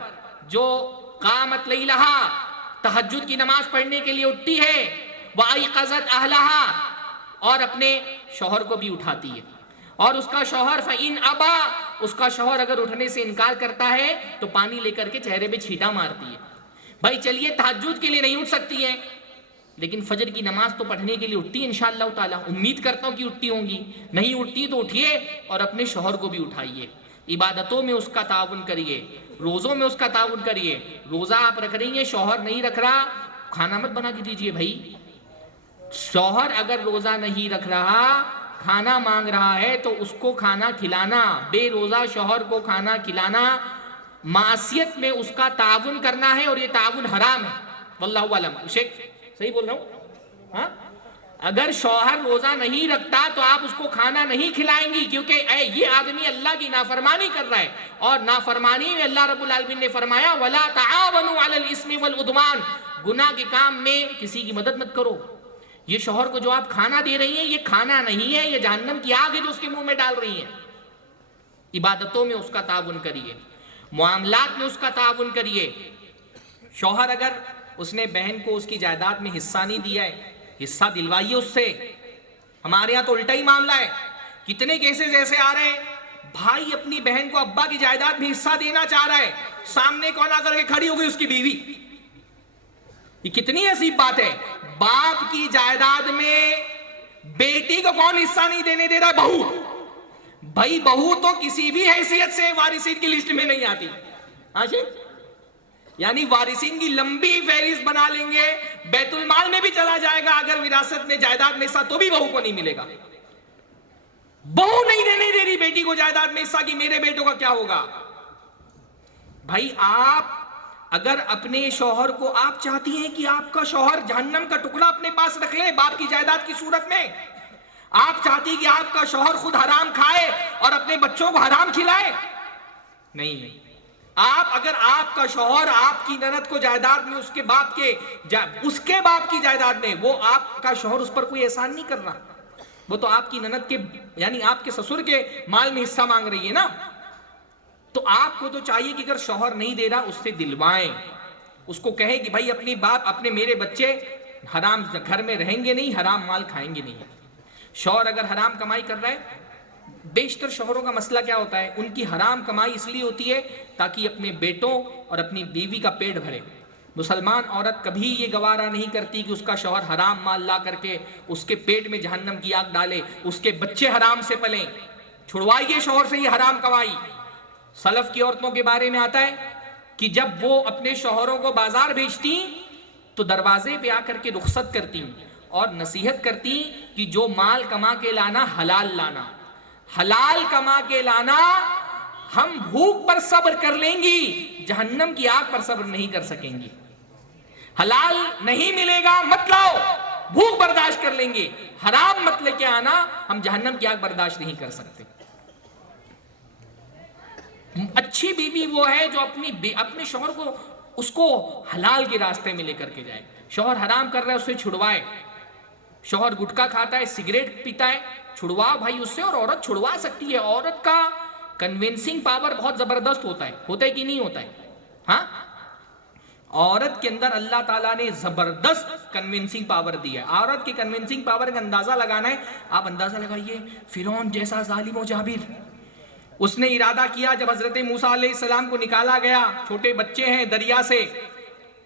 جو قامت لیلہا، تہجد کی نماز پڑھنے کے لیے اٹھتی ہے، وَأَيْقَظَتْ أَهْلَهَا، اور اپنے شوہر کو بھی اٹھاتی ہے۔ اور اس کا شوہر فَإِنْ أَبَى، اس کا شوہر اگر اٹھنے سے انکار کرتا ہے تو پانی لے کر کے چہرے پہ چھینٹا مارتی ہے۔ بھائی چلیے تہجد کے لیے نہیں اٹھ سکتی ہیں لیکن فجر کی نماز تو پڑھنے کے لیے اٹھتی ہے انشاءاللہ تعالیٰ، امید کرتا ہوں کہ اٹھتی ہوں گی۔ نہیں اٹھتی تو اٹھیے اور اپنے شوہر کو بھی اٹھائیے، عبادتوں میں اس کا تعاون کریے، روزوں میں اس کا تعاون کریے۔ روزہ آپ رکھ رہی ہیں، شوہر نہیں رکھ رہا، کھانا مت بنا کے دیجئے بھائی۔ شوہر اگر روزہ نہیں رکھ رہا، کھانا مانگ رہا ہے تو اس کو کھانا کھلانا، بے روزہ شوہر کو کھانا کھلانا معصیت میں اس کا تعاون کرنا ہے، اور یہ تعاون حرام ہے۔ واللہ اعلم، شیخ صحیح بول رہا ہوں؟ ہاں، اگر شوہر روزہ نہیں رکھتا تو آپ اس کو کھانا نہیں کھلائیں گی، کیونکہ یہ آدمی اللہ کی نافرمانی کر رہا ہے، اور نافرمانی میں اللہ رب العالمین نے فرمایا وَلَا تَعَاوَنُوا عَلَى الْإِثْمِ وَالْعُدْوَانِ، گناہ کے کام میں کسی کی مدد مت کرو۔ یہ شوہر کو جو آپ کھانا دے رہی ہیں یہ کھانا نہیں ہے، یہ جہنم کی آگ ہے جو اس کے منہ میں ڈال رہی ہیں۔ عبادتوں میں اس کا تعاون کریے، معاملات میں اس کا تعاون کریے۔ شوہر اگر اس نے بہن کو اس کی جائیداد میں حصہ نہیں دیا ہے، حصہ دلوائیے اس سے۔ ہمارے یہاں تو الٹا ہی معاملہ ہے، کتنے کیسز ایسے آ رہے ہیں، بھائی اپنی بہن کو ابا کی جائیداد میں حصہ دینا چاہ رہا ہے، سامنے کون آ کر کے کھڑی ہو گئی؟ اس کی بیوی۔ یہ کتنی عجیب بات ہے، باپ کی جائیداد میں بیٹی کو کون حصہ نہیں دینے دے رہا؟ بہو۔ بھائی بہو تو کسی بھی حیثیت سے وارثین کی لسٹ میں نہیں آتی، یعنی وارثین کی لمبی فہرست بنا لیں گے، بیت المال میں بھی چلا جائے گا، اگر وراثت میں جائیداد میں حصہ تو بھی بہو کو نہیں ملے گا۔ بہو نہیں دینے دے رہی بیٹی کو جائیداد میں حصہ کہ میرے بیٹوں کا کیا ہوگا۔ بھائی آپ اگر اپنے شوہر کو، آپ چاہتی ہیں کہ آپ کا شوہر جہنم کا ٹکڑا اپنے پاس رکھ لے باپ کی جائیداد کی صورت میں، آپ چاہتی کہ آپ کا شوہر خود حرام کھائے اور اپنے بچوں کو حرام کھلائے؟ نہیں، آپ اگر آپ کا شوہر آپ کی نند کو جائیداد میں اس کے باپ کی جائیداد میں، وہ آپ کا شوہر اس پر کوئی احسان نہیں کر رہا، وہ تو آپ کی نند کے یعنی آپ کے سسر کے مال میں حصہ مانگ رہی ہے نا۔ تو آپ کو تو چاہیے کہ اگر شوہر نہیں دے رہا اس سے دلوائیں، اس کو کہیں کہ بھائی اپنی باپ اپنے میرے بچے حرام گھر میں رہیں گے نہیں، حرام مال کھائیں گے نہیں۔ شوہر اگر حرام کمائی کر رہا ہے، بیشتر شوہروں کا مسئلہ کیا ہوتا ہے، ان کی حرام کمائی اس لیے ہوتی ہے تاکہ اپنے بیٹوں اور اپنی بیوی کا پیٹ بھرے۔ مسلمان عورت کبھی یہ گوارا نہیں کرتی کہ اس کا شوہر حرام مال لا کر کے اس کے پیٹ میں جہنم کی آگ ڈالے، اس کے بچے حرام سے پلیں۔ چھڑوائیے شوہر سے یہ حرام کمائی۔ سلف کی عورتوں کے بارے میں آتا ہے کہ جب وہ اپنے شوہروں کو بازار بھیجتی تو دروازے پہ آ کر کے رخصت کرتی اور نصیحت کرتی کہ جو مال کما کے لانا حلال لانا، حلال کما کے لانا، ہم بھوک پر صبر کر لیں گی، جہنم کی آگ پر صبر نہیں کر سکیں گی۔ حلال نہیں ملے گا مت لاؤ، بھوک برداشت کر لیں گے، حرام مت لے کے آنا، ہم جہنم کی آگ برداشت نہیں کر سکتے۔ اچھی بیوی وہ ہے جو اپنے شوہر کو اس کو حلال کے راستے میں لے کر کے جائے۔ شوہر حرام کر رہا ہے اسے چھڑوائے، شوہر گٹکا کھاتا ہے، سگریٹ پیتا ہے، چھڑوا بھائی اس سے، اور عورت چھڑوا سکتی ہے۔ عورت کا کنونسنگ پاور بہت زبردست ہوتا ہے کہ نہیں ہوتا ہے؟ ہاں، عورت کے اندر اللہ تعالیٰ نے زبردست کنونسنگ پاور دی ہے۔ عورت کی کنونسنگ پاور کا اندازہ لگانا ہے، آپ اندازہ لگائیے، فرعون جیسا ظالم و جابر، اس نے ارادہ کیا جب حضرت موسیٰ علیہ السلام کو نکالا گیا، چھوٹے بچے ہیں دریا سے،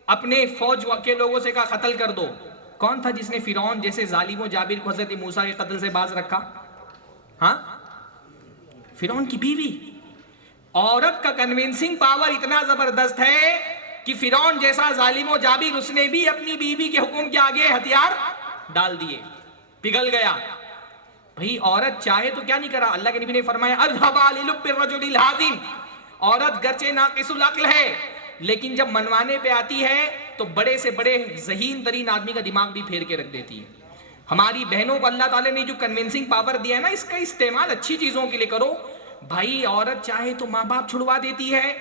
اپنے فوج کے لوگوں سے کہا قتل کر دو۔ کون تھا جس نے فرعون جیسے ظالم و جابر کو حضرت موسیٰ کے قتل سے باز رکھا؟ ہاں، فرعون کی بیوی۔ عورت کا کنونسنگ پاور اتنا زبردست ہے کہ فرعون جیسا ظالم و جابر اس نے بھی اپنی بیوی کے حکم کے آگے ہتھیار ڈال دیے، پگھل گیا۔ بھئی عورت چاہے تو کیا نہیں کرا، اللہ کے نبی نے فرمایا اذهبا للب الرجل الحازم، عورت گرچہ ناقص العقل ہے لیکن جب منوانے پہ آتی ہے تو بڑے سے بڑے ذہین ترین آدمی کا دماغ بھی پھیر کے رکھ دیتی ہے۔ ہماری بہنوں کو اللہ تعالیٰ نے جو کنونسنگ پاور دیا ہے نا، اس کا استعمال اچھی چیزوں کے لیے کرو۔ بھائی عورت چاہے تو ماں باپ چھڑوا دیتی ہے،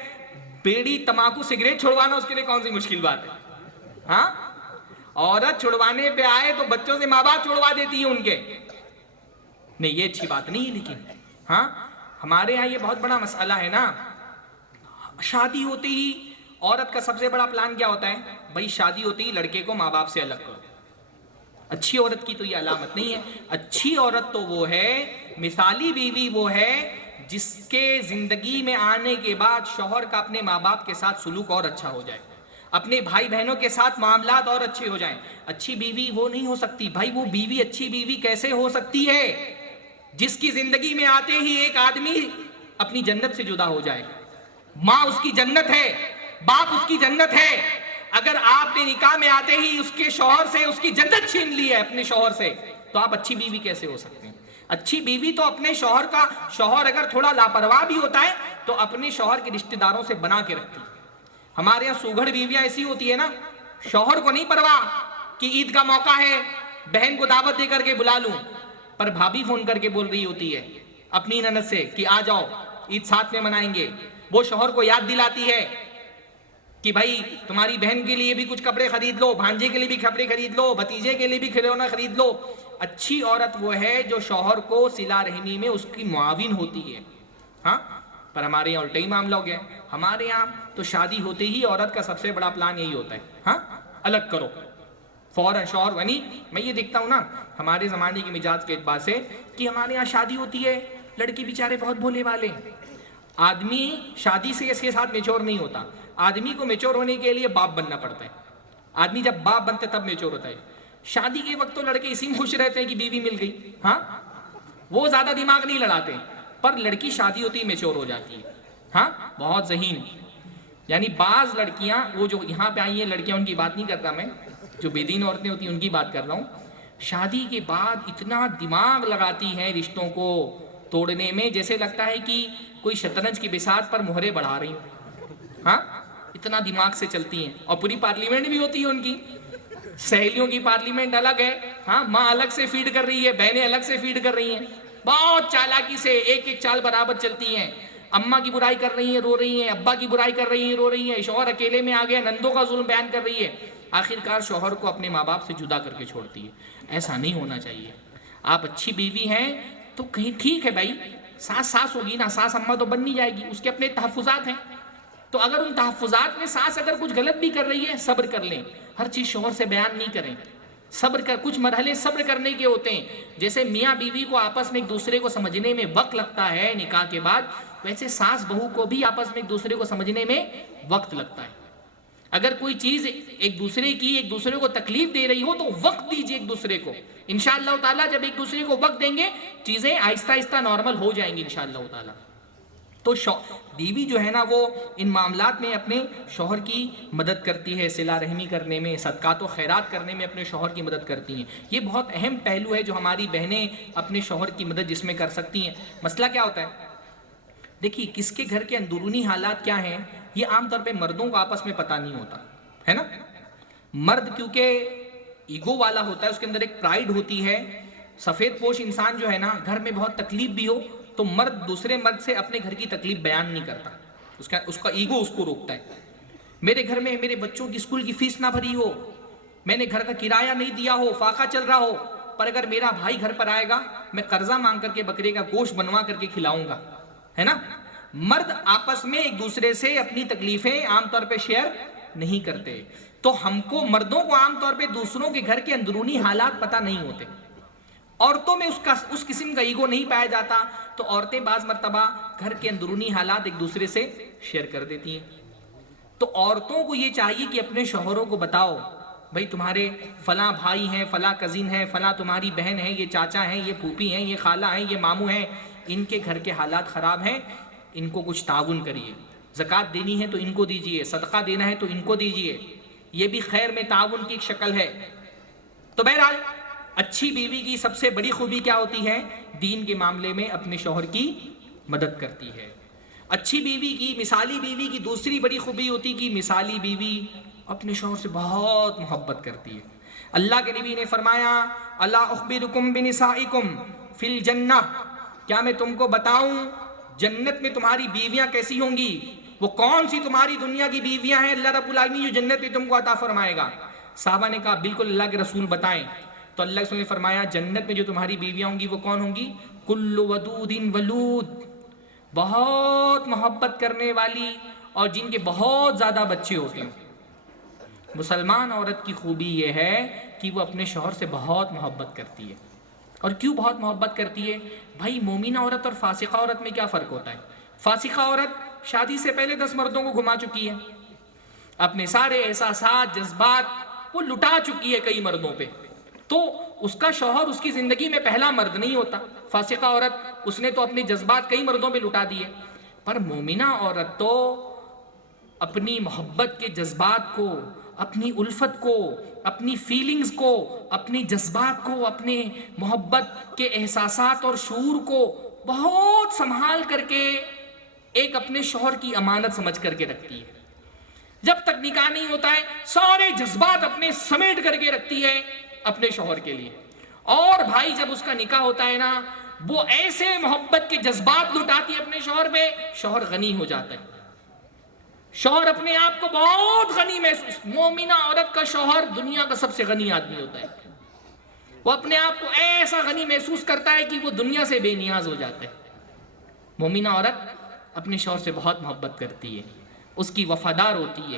بیڑی تماکو سگریٹ چھڑوانا اس کے لیے کون سی مشکل بات ہے؟ ہاں، عورت چھڑوانے پہ آئے تو بچوں سے ماں باپ چھڑوا دیتی ہے ان کے، نہیں یہ اچھی بات نہیں ہے۔ لیکن ہاں، ہمارے ہاں یہ بہت بڑا مسئلہ ہے نا، شادی ہوتے ہی عورت کا سب سے بڑا پلان کیا ہوتا ہے؟ بھائی شادی ہوتے ہی لڑکے کو ماں باپ سے الگ کرو۔ اچھی عورت کی تو یہ علامت نہیں ہے۔ اچھی عورت تو وہ ہے، مثالی بیوی وہ ہے جس کے زندگی میں آنے کے بعد شوہر کا اپنے ماں باپ کے ساتھ سلوک اور اچھا ہو جائے، اپنے بھائی بہنوں کے ساتھ معاملات اور اچھے ہو جائیں۔ اچھی بیوی وہ نہیں ہو سکتی بھائی، وہ بیوی اچھی بیوی کیسے ہو سکتی ہے جس کی زندگی میں آتے ہی ایک آدمی اپنی جنت سے جدا ہو جائے؟ ماں اس کی جنت ہے، باپ اس کی جنت ہے، اگر آپ نے نکاح میں آتے ہی اس کے شوہر سے اس کی جنت چھین لی ہے اپنے شوہر سے، تو آپ اچھی بیوی کیسے ہو سکتے ہیں؟ اچھی بیوی تو اپنے شوہر اگر تھوڑا لاپرواہ بھی ہوتا ہے تو اپنے شوہر کے رشتہ داروں سے بنا کے رکھتی ہے۔ ہمارے یہاں سوگھڑ بیویاں ایسی ہوتی ہے نا، شوہر کو نہیں پرواہ کہ عید کا موقع ہے بہن کو دعوت دے کر کے بلا لوں، پر بھابھی فون کر کے بول رہی ہوتی ہے اپنی نند سے کہ آ جاؤ عید ساتھ میں منائیں گے۔ وہ شوہر کو یاد دلاتی ہے کہ بھائی تمہاری بہن کے لیے بھی کچھ کپڑے خرید لو، بھانجے کے لیے بھی کپڑے خرید لو، بھتیجے کے لیے بھی کھلونا خرید لو۔ اچھی عورت وہ ہے جو شوہر کو صلہ رحمی میں اس کی معاون ہوتی ہے۔ ہاں، پر ہمارے یہاں الٹا ہی معاملہ ہو گیا۔ ہمارے یہاں تو شادی ہوتے ہی عورت کا سب سے بڑا پلان یہی ہوتا ہے، ہاں الگ کرو فوراً شوہر۔ یعنی میں یہ دیکھتا ہوں نا ہمارے زمانے کے مزاج کے اعتبار سے کہ ہمارے یہاں شادی ہوتی ہے، لڑکی بیچارے بہت بھولے والے ہیں۔ آدمی شادی سے اس کے ساتھ میچور نہیں ہوتا، آدمی کو میچور ہونے کے لیے باپ بننا پڑتا ہے۔ آدمی جب باپ بنتا ہے تب میچور ہوتا ہے۔ شادی کے وقت تو لڑکے اسی میں خوش رہتے ہیں کہ بیوی مل گئی، ہاں وہ زیادہ دماغ نہیں لڑاتے، پر لڑکی شادی ہوتی ہی میچور ہو جاتی ہے، ہاں بہت ذہین۔ یعنی بعض لڑکیاں وہ جو یہاں پہ آئی ہیں لڑکیاں، ان کی بات نہیں کرتا میں، جو بے دین عورتیں ہوتی ہیں ان کی بات کر رہا ہوں۔ شادی کے بعد اتنا دماغ لگاتی ہیں رشتوں کو توڑنے میں، جیسے لگتا ہے کہ کوئی شطرنج کی بساط پر مہرے بڑھا رہی ہوں، ہاں اتنا دماغ سے چلتی ہیں۔ اور پوری پارلیمنٹ بھی ہوتی ہے ان کی، سہیلیوں کی پارلیمنٹ الگ ہے، ہاں ماں الگ سے فیڈ کر رہی ہے، بہنیں الگ سے فیڈ کر رہی ہیں، بہت چالاکی سے ایک ایک چال برابر چلتی ہیں۔ اماں کی برائی کر رہی ہیں رو رہی ہیں، ابا کی برائی کر رہی ہیں رو رہی ہیں، شوہر اکیلے میں آ گیا نندوں کا ظلم بیان کر رہی ہے، آخرکار شوہر کو اپنے ماں باپ سے جدا کر کے چھوڑتی ہے۔ ایسا نہیں ہونا چاہیے۔ آپ اچھی بیوی ہیں تو کہیں ٹھیک ہے بھائی، ساس ہوگی نا، ساس اماں تو بن نہیں جائے گی، اس کے اپنے تحفظات ہیں، تو اگر ان تحفظات میں ساس اگر کچھ غلط بھی کر رہی ہے صبر کر لیں، ہر چیز شوہر سے بیان نہیں کریں، صبر کر، کچھ مرحلے صبر کرنے کے ہوتے ہیں۔ جیسے میاں بیوی کو آپس میں ایک دوسرے کو سمجھنے میں وقت لگتا ہے نکاح کے بعد، ویسے ساس بہو کو بھی آپس میں ایک دوسرے کو سمجھنے میں وقت لگتا ہے۔ اگر کوئی چیز ایک دوسرے کو تکلیف دے رہی ہو تو وقت دیجیے ایک دوسرے کو، انشاءاللہ تعالیٰ جب ایک دوسرے کو وقت دیں گے چیزیں آہستہ آہستہ نارمل ہو جائیں گی انشاءاللہ تعالیٰ۔ تو بیوی جو ہے نا وہ ان معاملات میں اپنے شوہر کی مدد کرتی ہے، صلہ رحمی کرنے میں، صدقات و خیرات کرنے میں اپنے شوہر کی مدد کرتی ہیں. یہ بہت اہم پہلو ہے جو ہماری بہنیں اپنے شوہر کی مدد جس میں کر سکتی ہیں. مسئلہ کیا ہوتا ہے؟ دیکھیے کس کے گھر کے اندرونی حالات کیا ہیں یہ عام طور پہ مردوں کو آپس میں پتہ نہیں ہوتا ہے نا. مرد کیونکہ ایگو والا ہوتا ہے، اس کے اندر ایک پرائیڈ ہوتی ہے. سفید پوش انسان جو ہے نا، گھر میں بہت تکلیف بھی ہو تو مرد دوسرے مرد سے اپنے گھر کی تکلیف بیان نہیں کرتا، اس کا ایگو اس کو روکتا ہے. میرے گھر میں میرے بچوں کی اسکول کی فیس نہ بھری ہو، میں نے گھر کا کرایہ نہیں دیا ہو، فاقہ چل رہا ہو، پر اگر میرا بھائی گھر پر آئے گا میں قرضہ مانگ کر کے بکرے کا گوشت بنوا کر کے کھلاؤں گا، ہے نا. مرد آپس میں ایک دوسرے سے اپنی تکلیفیں عام طور پہ شیئر نہیں کرتے. تو ہم کو مردوں کو عام طور پہ دوسروں کے گھر کے اندرونی حالات پتہ نہیں ہوتے. عورتوں میں اس قسم کا ایگو نہیں پایا جاتا، تو عورتیں بعض مرتبہ گھر کے اندرونی حالات ایک دوسرے سے شیئر کر دیتی ہیں. تو عورتوں کو یہ چاہیے کہ اپنے شوہروں کو بتاؤ بھئی تمہارے فلاں بھائی ہیں، فلاں کزن ہیں، فلاں تمہاری بہن ہیں، یہ چاچا ہیں، یہ پھوپھی ہیں، یہ خالہ ہیں، یہ ماموں ہیں، ان کے گھر کے حالات خراب ہیں، ان کو کچھ تعاون کریے. زکوٰۃ دینی ہے تو ان کو دیجئے، صدقہ دینا ہے تو ان کو دیجئے. یہ بھی خیر میں تعاون کی ایک شکل ہے. تو بہرحال اچھی بیوی کی سب سے بڑی خوبی کیا ہوتی ہے؟ دین کے معاملے میں اپنے شوہر کی مدد کرتی ہے. اچھی بیوی کی، مثالی بیوی کی دوسری بڑی خوبی ہوتی کہ مثالی بیوی اپنے شوہر سے بہت محبت کرتی ہے. اللہ کے نبی نے فرمایا الا اخبرکم بنسائکم فی الجنہ، کیا میں تم کو بتاؤں جنت میں تمہاری بیویاں کیسی ہوں گی؟ وہ کون سی تمہاری دنیا کی بیویاں ہیں اللہ رب العالمین جو جنت میں تم کو عطا فرمائے گا؟ صحابہ نے کہا بالکل اللہ کے رسول بتائیں. تو اللہ کے رسول نے فرمایا جنت میں جو تمہاری بیویاں ہوں گی وہ کون ہوں گی؟ کل ودود ولود، بہت محبت کرنے والی اور جن کے بہت زیادہ بچے ہوتے ہیں. مسلمان عورت کی خوبی یہ ہے کہ وہ اپنے شوہر سے بہت محبت کرتی ہے. اور کیوں بہت محبت کرتی ہے؟ بھائی مومنہ عورت اور فاسقہ عورت میں کیا فرق ہوتا ہے؟ فاسقہ عورت شادی سے پہلے 10 مردوں کو گھما چکی ہے، اپنے سارے احساسات جذبات وہ لٹا چکی ہے کئی مردوں پہ، تو اس کا شوہر اس کی زندگی میں پہلا مرد نہیں ہوتا. فاسقہ عورت اس نے تو اپنے جذبات کئی مردوں پہ لٹا دیے. پر مومنہ عورت تو اپنی محبت کے جذبات کو، اپنی الفت کو، اپنی فیلنگز کو، اپنی جذبات کو، اپنے محبت کے احساسات اور شعور کو بہت سنبھال کر کے ایک اپنے شوہر کی امانت سمجھ کر کے رکھتی ہے. جب تک نکاح نہیں ہوتا ہے سارے جذبات اپنے سمیٹ کر کے رکھتی ہے اپنے شوہر کے لیے. اور بھائی جب اس کا نکاح ہوتا ہے نا وہ ایسے محبت کے جذبات لٹاتی ہے اپنے شوہر پہ، شوہر غنی ہو جاتا ہے. شوہر اپنے آپ کو بہت غنی محسوس، مومنہ عورت کا شوہر دنیا کا سب سے غنی آدمی ہوتا ہے. وہ اپنے آپ کو ایسا غنی محسوس کرتا ہے کہ وہ دنیا سے بے نیاز ہو جاتا ہے. مومنہ عورت اپنے شوہر سے بہت محبت کرتی ہے، اس کی وفادار ہوتی ہے،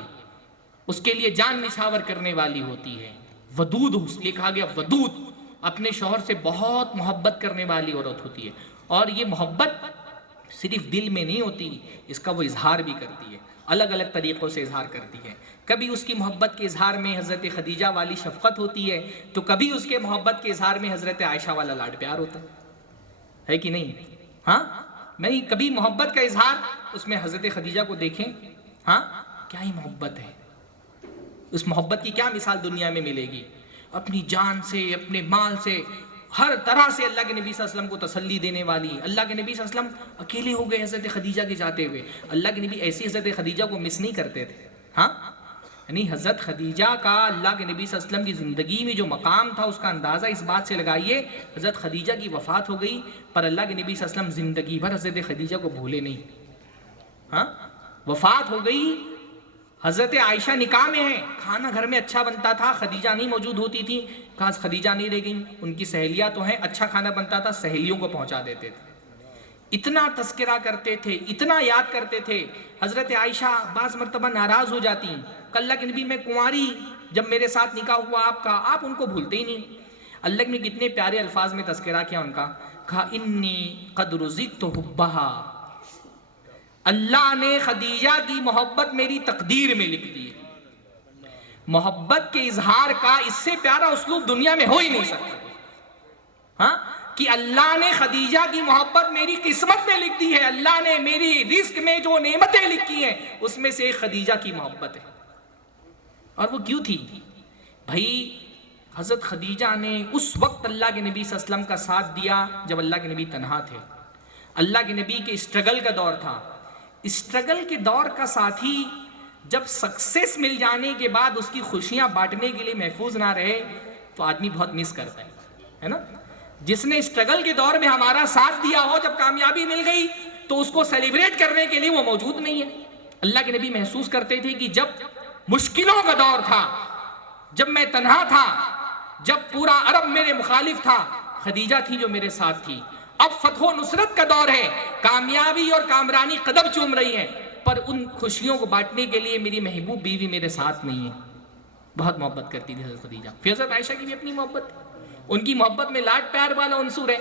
اس کے لیے جان نچھاور کرنے والی ہوتی ہے. ودود اس لیے کہا گیا ودود، اپنے شوہر سے بہت محبت کرنے والی عورت ہوتی ہے. اور یہ محبت صرف دل میں نہیں ہوتی، اس کا وہ اظہار بھی کرتی ہے، الگ الگ طریقوں سے اظہار کرتی ہے. کبھی اس کی محبت کے اظہار میں حضرت خدیجہ والی شفقت ہوتی ہے، تو کبھی اس کے محبت کے اظہار میں حضرت عائشہ والا لاڈ پیار ہوتا ہے کہ نہیں؟ ہاں نہیں، کبھی محبت کا اظہار اس میں حضرت خدیجہ کو دیکھیں، ہاں کیا ہی محبت ہے. اس محبت کی کیا مثال دنیا میں ملے گی؟ اپنی جان سے، اپنے مال سے، ہر طرح سے اللہ کے نبی صلی اللہ علیہ وسلم کو تسلی دینے والی. اللہ کے نبی صلی اللہ علیہ وسلم اکیلے ہو گئے حضرت خدیجہ کے جاتے ہوئے. اللہ کے نبی ایسی حضرت خدیجہ کو مس نہیں کرتے تھے. ہاں یعنی حضرت خدیجہ کا اللہ کے نبی صلی اللہ علیہ وسلم کی زندگی میں جو مقام تھا اس کا اندازہ اس بات سے لگائیے حضرت خدیجہ کی وفات ہو گئی پر اللہ کے نبی صلی اللہ علیہ وسلم زندگی بھر حضرت خدیجہ کو بھولے نہیں. ہاں وفات ہو گئی، حضرت عائشہ نکاح میں ہیں، کھانا گھر میں اچھا بنتا تھا، خدیجہ نہیں موجود ہوتی تھی. کہا خدیجہ نہیں رہ گئی، ان کی سہیلیاں تو ہیں، اچھا کھانا بنتا تھا سہیلیوں کو پہنچا دیتے تھے. اتنا تذکرہ کرتے تھے، اتنا یاد کرتے تھے. حضرت عائشہ بعض مرتبہ ناراض ہو جاتی ہیں کہ اللہ کے نبی میں کنواری جب میرے ساتھ نکاح ہوا آپ کا، آپ ان کو بھولتے ہی نہیں. اللہ نے کتنے پیارے الفاظ میں تذکرہ کیا ان کا، کہا انی قد رزقت حبھا، اللہ نے خدیجہ کی محبت میری تقدیر میں لکھ دی ہے. محبت کے اظہار کا اس سے پیارا اسلوب دنیا میں ہو ہی نہیں سکتا. ہاں کہ اللہ نے خدیجہ کی محبت میری قسمت میں لکھ دی ہے، اللہ نے میری رزق میں جو نعمتیں لکھی ہیں اس میں سے ایک خدیجہ کی محبت ہے۔ اور وہ کیوں تھی بھائی؟ حضرت خدیجہ نے اس وقت اللہ کے نبی صلی اللہ علیہ وسلم کا ساتھ دیا جب اللہ کے نبی تنہا تھے، اللہ کے نبی کے اسٹرگل کا دور تھا۔ اسٹرگل کے دور کا ساتھی جب سکسیس مل جانے کے بعد اس کی خوشیاں بانٹنے کے لیے محفوظ نہ رہے تو آدمی بہت مس کرتا ہے نا؟ جس نے اسٹرگل کے دور میں ہمارا ساتھ دیا ہو، جب کامیابی مل گئی تو اس کو سیلیبریٹ کرنے کے لیے وہ موجود نہیں ہے۔ اللہ کے نبی محسوس کرتے تھے کہ جب مشکلوں کا دور تھا، جب میں تنہا تھا، جب پورا عرب میرے مخالف تھا، خدیجہ تھی جو میرے ساتھ تھی۔ اب فتح و نصرت کا دور ہے، کامیابی اور کامرانی قدم چوم رہی ہے، پر ان خوشیوں کو بانٹنے کے لیے میری محبوب بیوی میرے ساتھ نہیں ہے۔ بہت محبت کرتی تھی حضرت خدیجہ۔ پھر حضرت عائشہ کی بھی اپنی محبت تھی، ان کی محبت میں لاڈ پیار والا عنصر ہے،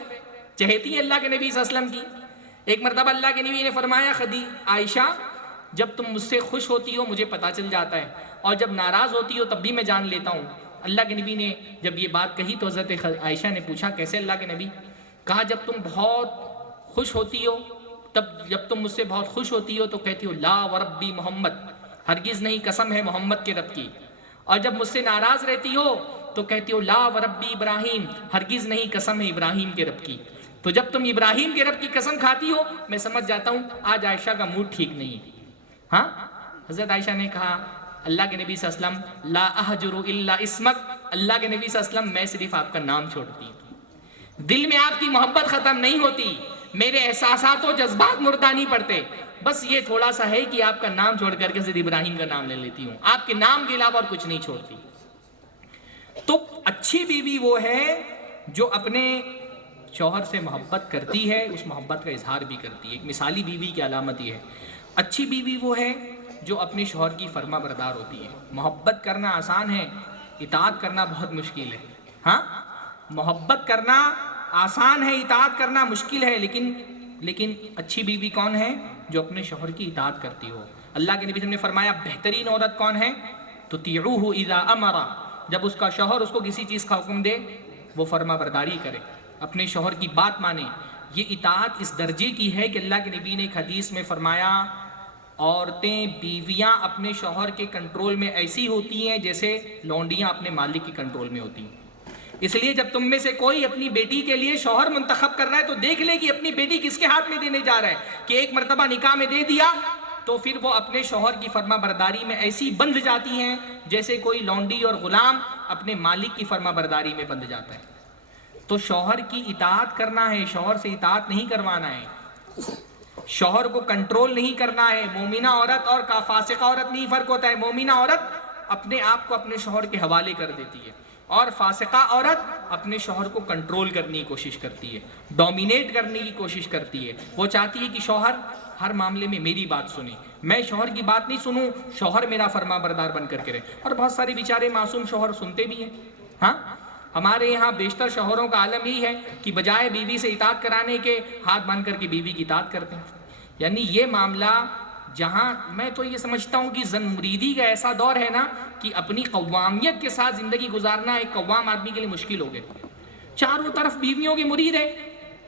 چہیتی ہے اللہ کے نبی صلی اللہ علیہ وسلم کی۔ ایک مرتبہ اللہ کے نبی نے فرمایا، عائشہ جب تم مجھ سے خوش ہوتی ہو مجھے پتا چل جاتا ہے، اور جب ناراض ہوتی ہو تب بھی میں جان لیتا ہوں۔ اللہ کے نبی نے جب یہ بات کہی تو حضرت عائشہ نے پوچھا، کیسے اللہ کے نبی؟ کہا جب تم بہت خوش ہوتی ہو، جب تم مجھ سے بہت خوش ہوتی ہو تو کہتی ہو لا وربی محمد، ہرگز نہیں، قسم ہے محمد کے رب کی۔ اور جب مجھ سے ناراض رہتی ہو تو کہتی ہو لا وربی ابراہیم، ہرگز نہیں، قسم ہے ابراہیم کے رب کی۔ تو جب تم ابراہیم کے رب کی قسم کھاتی ہو میں سمجھ جاتا ہوں آج عائشہ کا موڈ ٹھیک نہیں ہے۔ ہاں، حضرت عائشہ نے کہا اللہ کے نبی صلی اللہ علیہ وسلم لا احجر الا اسمک، اللہ کے نبی صلی اللہ علیہ وسلم میں صرف آپ کا نام چھوڑتی ہوں، دل میں آپ کی محبت ختم نہیں ہوتی، میرے احساسات و جذبات مردہ نہیں پڑتے، بس یہ تھوڑا سا ہے کہ آپ کا نام چھوڑ کر کے صرف ابراہیم کا نام لے لیتی ہوں، آپ کے نام کے علاوہ اور کچھ نہیں چھوڑتی۔ تو اچھی بیوی وہ ہے جو اپنے شوہر سے محبت کرتی ہے، اس محبت کا اظہار بھی کرتی ہے۔ ایک مثالی بیوی کی علامت یہ ہے۔ اچھی بیوی وہ ہے جو اپنے شوہر کی فرما بردار ہوتی ہے۔ محبت کرنا آسان ہے، اطاعت کرنا بہت مشکل ہے۔ ہاں، محبت کرنا آسان ہے، اطاعت کرنا مشکل ہے، لیکن اچھی بیوی کون ہے؟ جو اپنے شوہر کی اطاعت کرتی ہو۔ اللہ کے نبی نے فرمایا بہترین عورت کون ہے؟ تطیعوہ اذا امر، جب اس کا شوہر اس کو کسی چیز کا حکم دے وہ فرما برداری کرے، اپنے شوہر کی بات مانے۔ یہ اطاعت اس درجے کی ہے کہ اللہ کے نبی نے ایک حدیث میں فرمایا عورتیں، بیویاں اپنے شوہر کے کنٹرول میں ایسی ہوتی ہیں جیسے لونڈیاں اپنے مالک کے کنٹرول میں ہوتی ہیں۔ اس لیے جب تم میں سے کوئی اپنی بیٹی کے لیے شوہر منتخب کر رہا ہے تو دیکھ لے کہ اپنی بیٹی کس کے ہاتھ میں دینے جا رہا ہے، کہ ایک مرتبہ نکاح میں دے دیا تو پھر وہ اپنے شوہر کی فرما برداری میں ایسی بندھ جاتی ہیں جیسے کوئی لونڈی اور غلام اپنے مالک کی فرما برداری میں بندھ جاتا ہے۔ تو شوہر کی اطاعت کرنا ہے، شوہر سے اطاعت نہیں کروانا ہے، شوہر کو کنٹرول نہیں کرنا ہے۔ مومنہ عورت اور فاسقہ عورت نہیں فرق ہوتا ہے۔ مومنہ عورت اپنے آپ کو اپنے شوہر کے حوالے کر دیتی ہے، اور فاسقہ عورت اپنے شوہر کو کنٹرول کرنے کی کوشش کرتی ہے، ڈومینیٹ کرنے کی کوشش کرتی ہے۔ وہ چاہتی ہے کہ شوہر ہر معاملے میں میری بات سنے، میں شوہر کی بات نہیں سنوں، شوہر میرا فرما بردار بن کر کے رہے۔ اور بہت سارے بیچارے معصوم شوہر سنتے بھی ہیں۔ ہاں، ہمارے یہاں بیشتر شوہروں کا عالم یہی ہے کہ بجائے بیوی سے اطاعت کرانے کے ہاتھ باندھ کر کے بیوی کی اطاعت کرتے ہیں۔ یعنی یہ معاملہ جہاں میں تو یہ سمجھتا ہوں کہ زن مریدی کا ایسا دور ہے نا کہ اپنی قوامیت کے ساتھ زندگی گزارنا ایک قوام آدمی کے لیے مشکل ہو گیا۔ چاروں طرف بیویوں کے مرید ہے،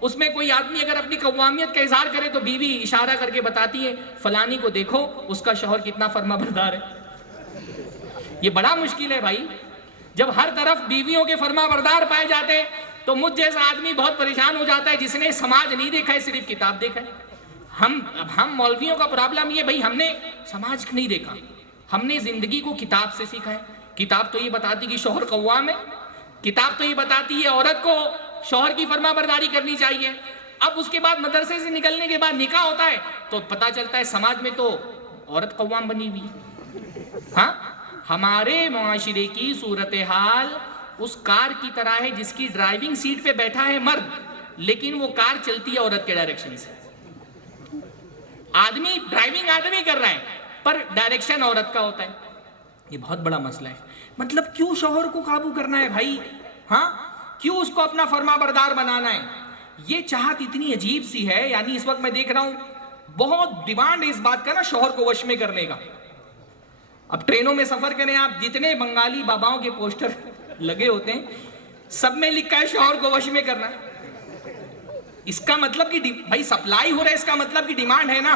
اس میں کوئی آدمی اگر اپنی قوامیت کا اظہار کرے تو بیوی اشارہ کر کے بتاتی ہے فلانی کو دیکھو اس کا شوہر کتنا فرما بردار ہے۔ یہ بڑا مشکل ہے بھائی، جب ہر طرف بیویوں کے فرما بردار پائے جاتے تو مجھ جیسا آدمی بہت پریشان ہو جاتا ہے جس نے سماج نہیں دیکھا ہے، صرف کتاب دیکھا ہے۔ ہم مولویوں کا پرابلم یہ بھائی ہم نے سماج نہیں دیکھا، ہم نے زندگی کو کتاب سے سیکھا ہے۔ کتاب تو یہ بتاتی کہ شوہر قوام ہے، کتاب تو یہ بتاتی ہے عورت کو شوہر کی فرما برداری کرنی چاہیے۔ اب اس کے بعد مدرسے سے نکلنے کے بعد نکاح ہوتا ہے تو پتہ چلتا ہے سماج میں تو عورت قوام بنی ہوئی ہے۔ ہاں، ہمارے معاشرے کی صورتحال اس کار کی طرح ہے جس کی ڈرائیونگ سیٹ پہ بیٹھا ہے مرد لیکن وہ کار چلتی ہے عورت کے ڈائریکشن سے۔ آدمی ڈرائیونگ آدمی کر رہا ہے پر ڈائریکشن عورت کا ہوتا ہے۔ یہ بہت بڑا مسئلہ ہے۔ مطلب کیوں شوہر کو قابو کرنا ہے بھائی؟ ہاں، کیوں اس کو اپنا فرما بردار بنانا ہے؟ یہ چاہت اتنی عجیب سی ہے، یعنی اس وقت میں دیکھ رہا ہوں بہت ڈیمانڈ ہے اس بات کا نا شوہر کو وش میں کرنے کا۔ اب ٹرینوں میں سفر کریں آپ، جتنے بنگالی باباؤں کے پوسٹر لگے ہوتے ہیں سب میں لکھا ہے شوہر کو وش میں کرنا۔ اس کا مطلب کہ بھائی سپلائی ہو رہا ہے، اس کا مطلب کہ ڈیمانڈ ہے نا.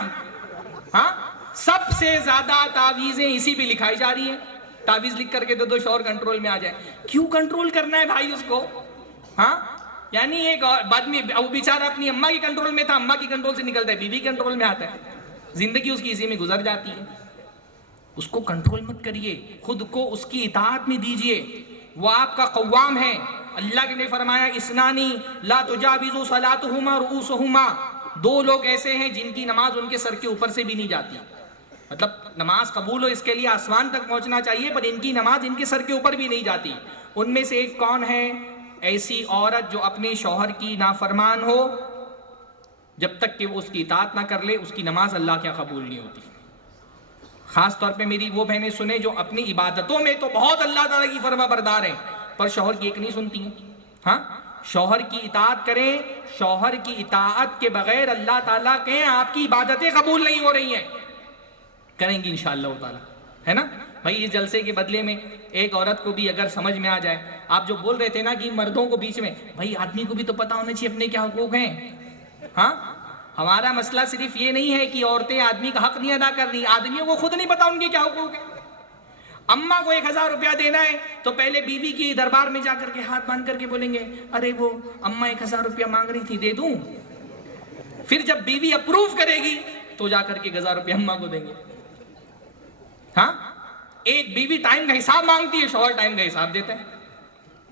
ہاں سب سے زیادہ تعویذیں اسی پہ لکھائی جا رہی ہیں. تعویذ لکھ کر کے دو شوہر کنٹرول میں آ جائے. کیوں کنٹرول کرنا ہے بھائی اس کو؟ ہاں یعنی ایک بعد میں وہ بیچارہ اپنی اماں کی کنٹرول میں تھا، اماں کی کنٹرول سے نکلتا ہے بیوی کنٹرول میں آتا ہے، زندگی اس کی اسی میں گزر جاتی ہے. اس کو کنٹرول مت کریے، خود کو اس کی اطاعت میں دیجئے. وہ آپ کا قوام ہے. اللہ نے فرمایا اسنانی لا تجاوزوا صلاتهما رؤوسهما، دو لوگ ایسے ہیں جن کی نماز ان کے سر کے اوپر سے بھی نہیں جاتی. مطلب نماز قبول ہو اس کے لیے آسمان تک پہنچنا چاہیے، پر ان کی نماز ان کے سر کے اوپر بھی نہیں جاتی. ان میں سے ایک کون ہے؟ ایسی عورت جو اپنے شوہر کی نافرمان ہو، جب تک کہ وہ اس کی اطاعت نہ کر لے اس کی نماز اللہ کیا قبول نہیں ہوتی. خاص طور پہ میری وہ بہنیں سنیں جو اپنی عبادتوں میں تو بہت اللہ تعالیٰ کی فرما بردار ہیں، پر شوہر کی ایک نہیں سنتی ہیں. ہاں شوہر کی اطاعت کریں. شوہر کی اطاعت کے بغیر اللہ تعالیٰ کہیں آپ کی عبادتیں قبول نہیں ہو رہی ہیں. کریں گی انشاءاللہ تعالیٰ، ہے نا بھائی. اس جلسے کے بدلے میں ایک عورت کو بھی اگر سمجھ میں آ جائے، آپ جو بول رہے تھے نا کہ مردوں کو بیچ میں، بھائی آدمی کو بھی تو پتا ہونا چاہیے اپنے کیا حقوق ہیں. ہاں ہمارا مسئلہ صرف یہ نہیں ہے کہ عورتیں آدمی کا حق نہیں ادا کر رہی، آدمیوں کو خود نہیں پتا ان کے کیا حقوق ہیں. اماں کو 1000 روپیہ دینا ہے تو پہلے بیوی کی دربار میں جا کر کے ہاتھ باندھ کر کے بولیں گے ارے وہ اماں 1000 روپیہ مانگ رہی تھی دے دوں. پھر جب بیوی اپروو کرے گی تو جا کر کے 1000 روپیہ اماں کو دیں گے. ہاں ایک بیوی ٹائم کا حساب مانگتی ہے، شوہر ٹائم کا حساب دیتا ہے.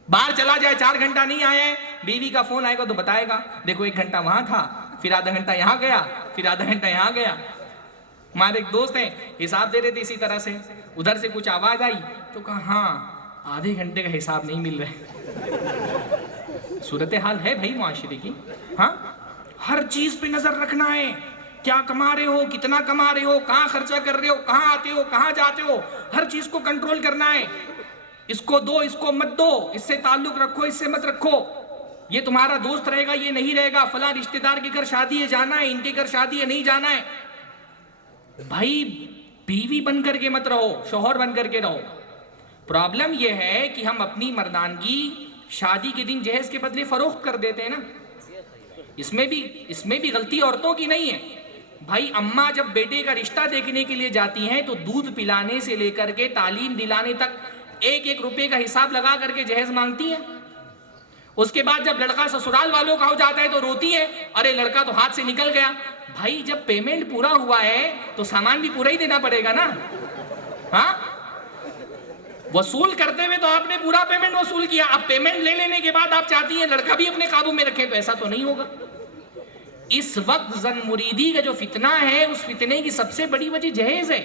باہر چلا جائے 4 گھنٹہ نہیں آیا ہے، بیوی کا فون آئے گا تو بتائے گا دیکھو 1 گھنٹہ وہاں تھا، پھر آدھا گھنٹہ یہاں گیا، پھر آدھا گھنٹہ یہاں گیا. ہمارے ایک دوست ہیں حساب دے رہے تھے اسی طرح سے، ادھر سے کچھ آواز آئی تو کہا ہاں آدھے گھنٹے کا حساب نہیں مل رہا. صورتحال ہے بھائی معاشرے کی. ہاں ہر چیز پہ نظر رکھنا ہے. کیا کما رہے ہو، کتنا کما رہے ہو، کہاں خرچہ کر رہے ہو، کہاں آتے ہو، کہاں جاتے ہو، ہر چیز کو کنٹرول کرنا ہے. اس کو دو، اس کو مت دو، اس سے تعلق رکھو، اس سے مت رکھو. یہ تمہارا دوست رہے گا، یہ نہیں رہے گا. فلاں رشتہ دار کے گھر شادی ہے جانا ہے، ان کے گھر شادی ہے نہیں جانا ہے. بھائی بیوی بن کر کے مت رہو، شوہر بن کر کے رہو. پرابلم یہ ہے کہ ہم اپنی مردانگی شادی کے دن جہیز کے بدلے فروخت کر دیتے ہیں نا. اس میں بھی غلطی عورتوں کی نہیں ہے. بھائی اماں جب بیٹے کا رشتہ دیکھنے کے لیے جاتی ہیں تو دودھ پلانے سے لے کر کے تعلیم دلانے تک 1-1 روپے کا حساب لگا کر کے جہیز مانگتی ہیں. اس کے بعد جب لڑکا سسرال والوں کا ہو جاتا ہے تو روتی ہے ارے لڑکا تو ہاتھ سے نکل گیا. بھائی جب پیمنٹ پورا ہوا ہے تو سامان بھی پورا ہی دینا پڑے گا نا. ہاں وصول کرتے ہوئے تو آپ نے پورا پیمنٹ وصول کیا، اب پیمنٹ لے لینے کے بعد آپ چاہتی ہیں لڑکا بھی اپنے قابو میں رکھیں، تو ایسا تو نہیں ہوگا. اس وقت زن مریدی کا جو فتنہ ہے اس فتنے کی سب سے بڑی وجہ جہیز ہے.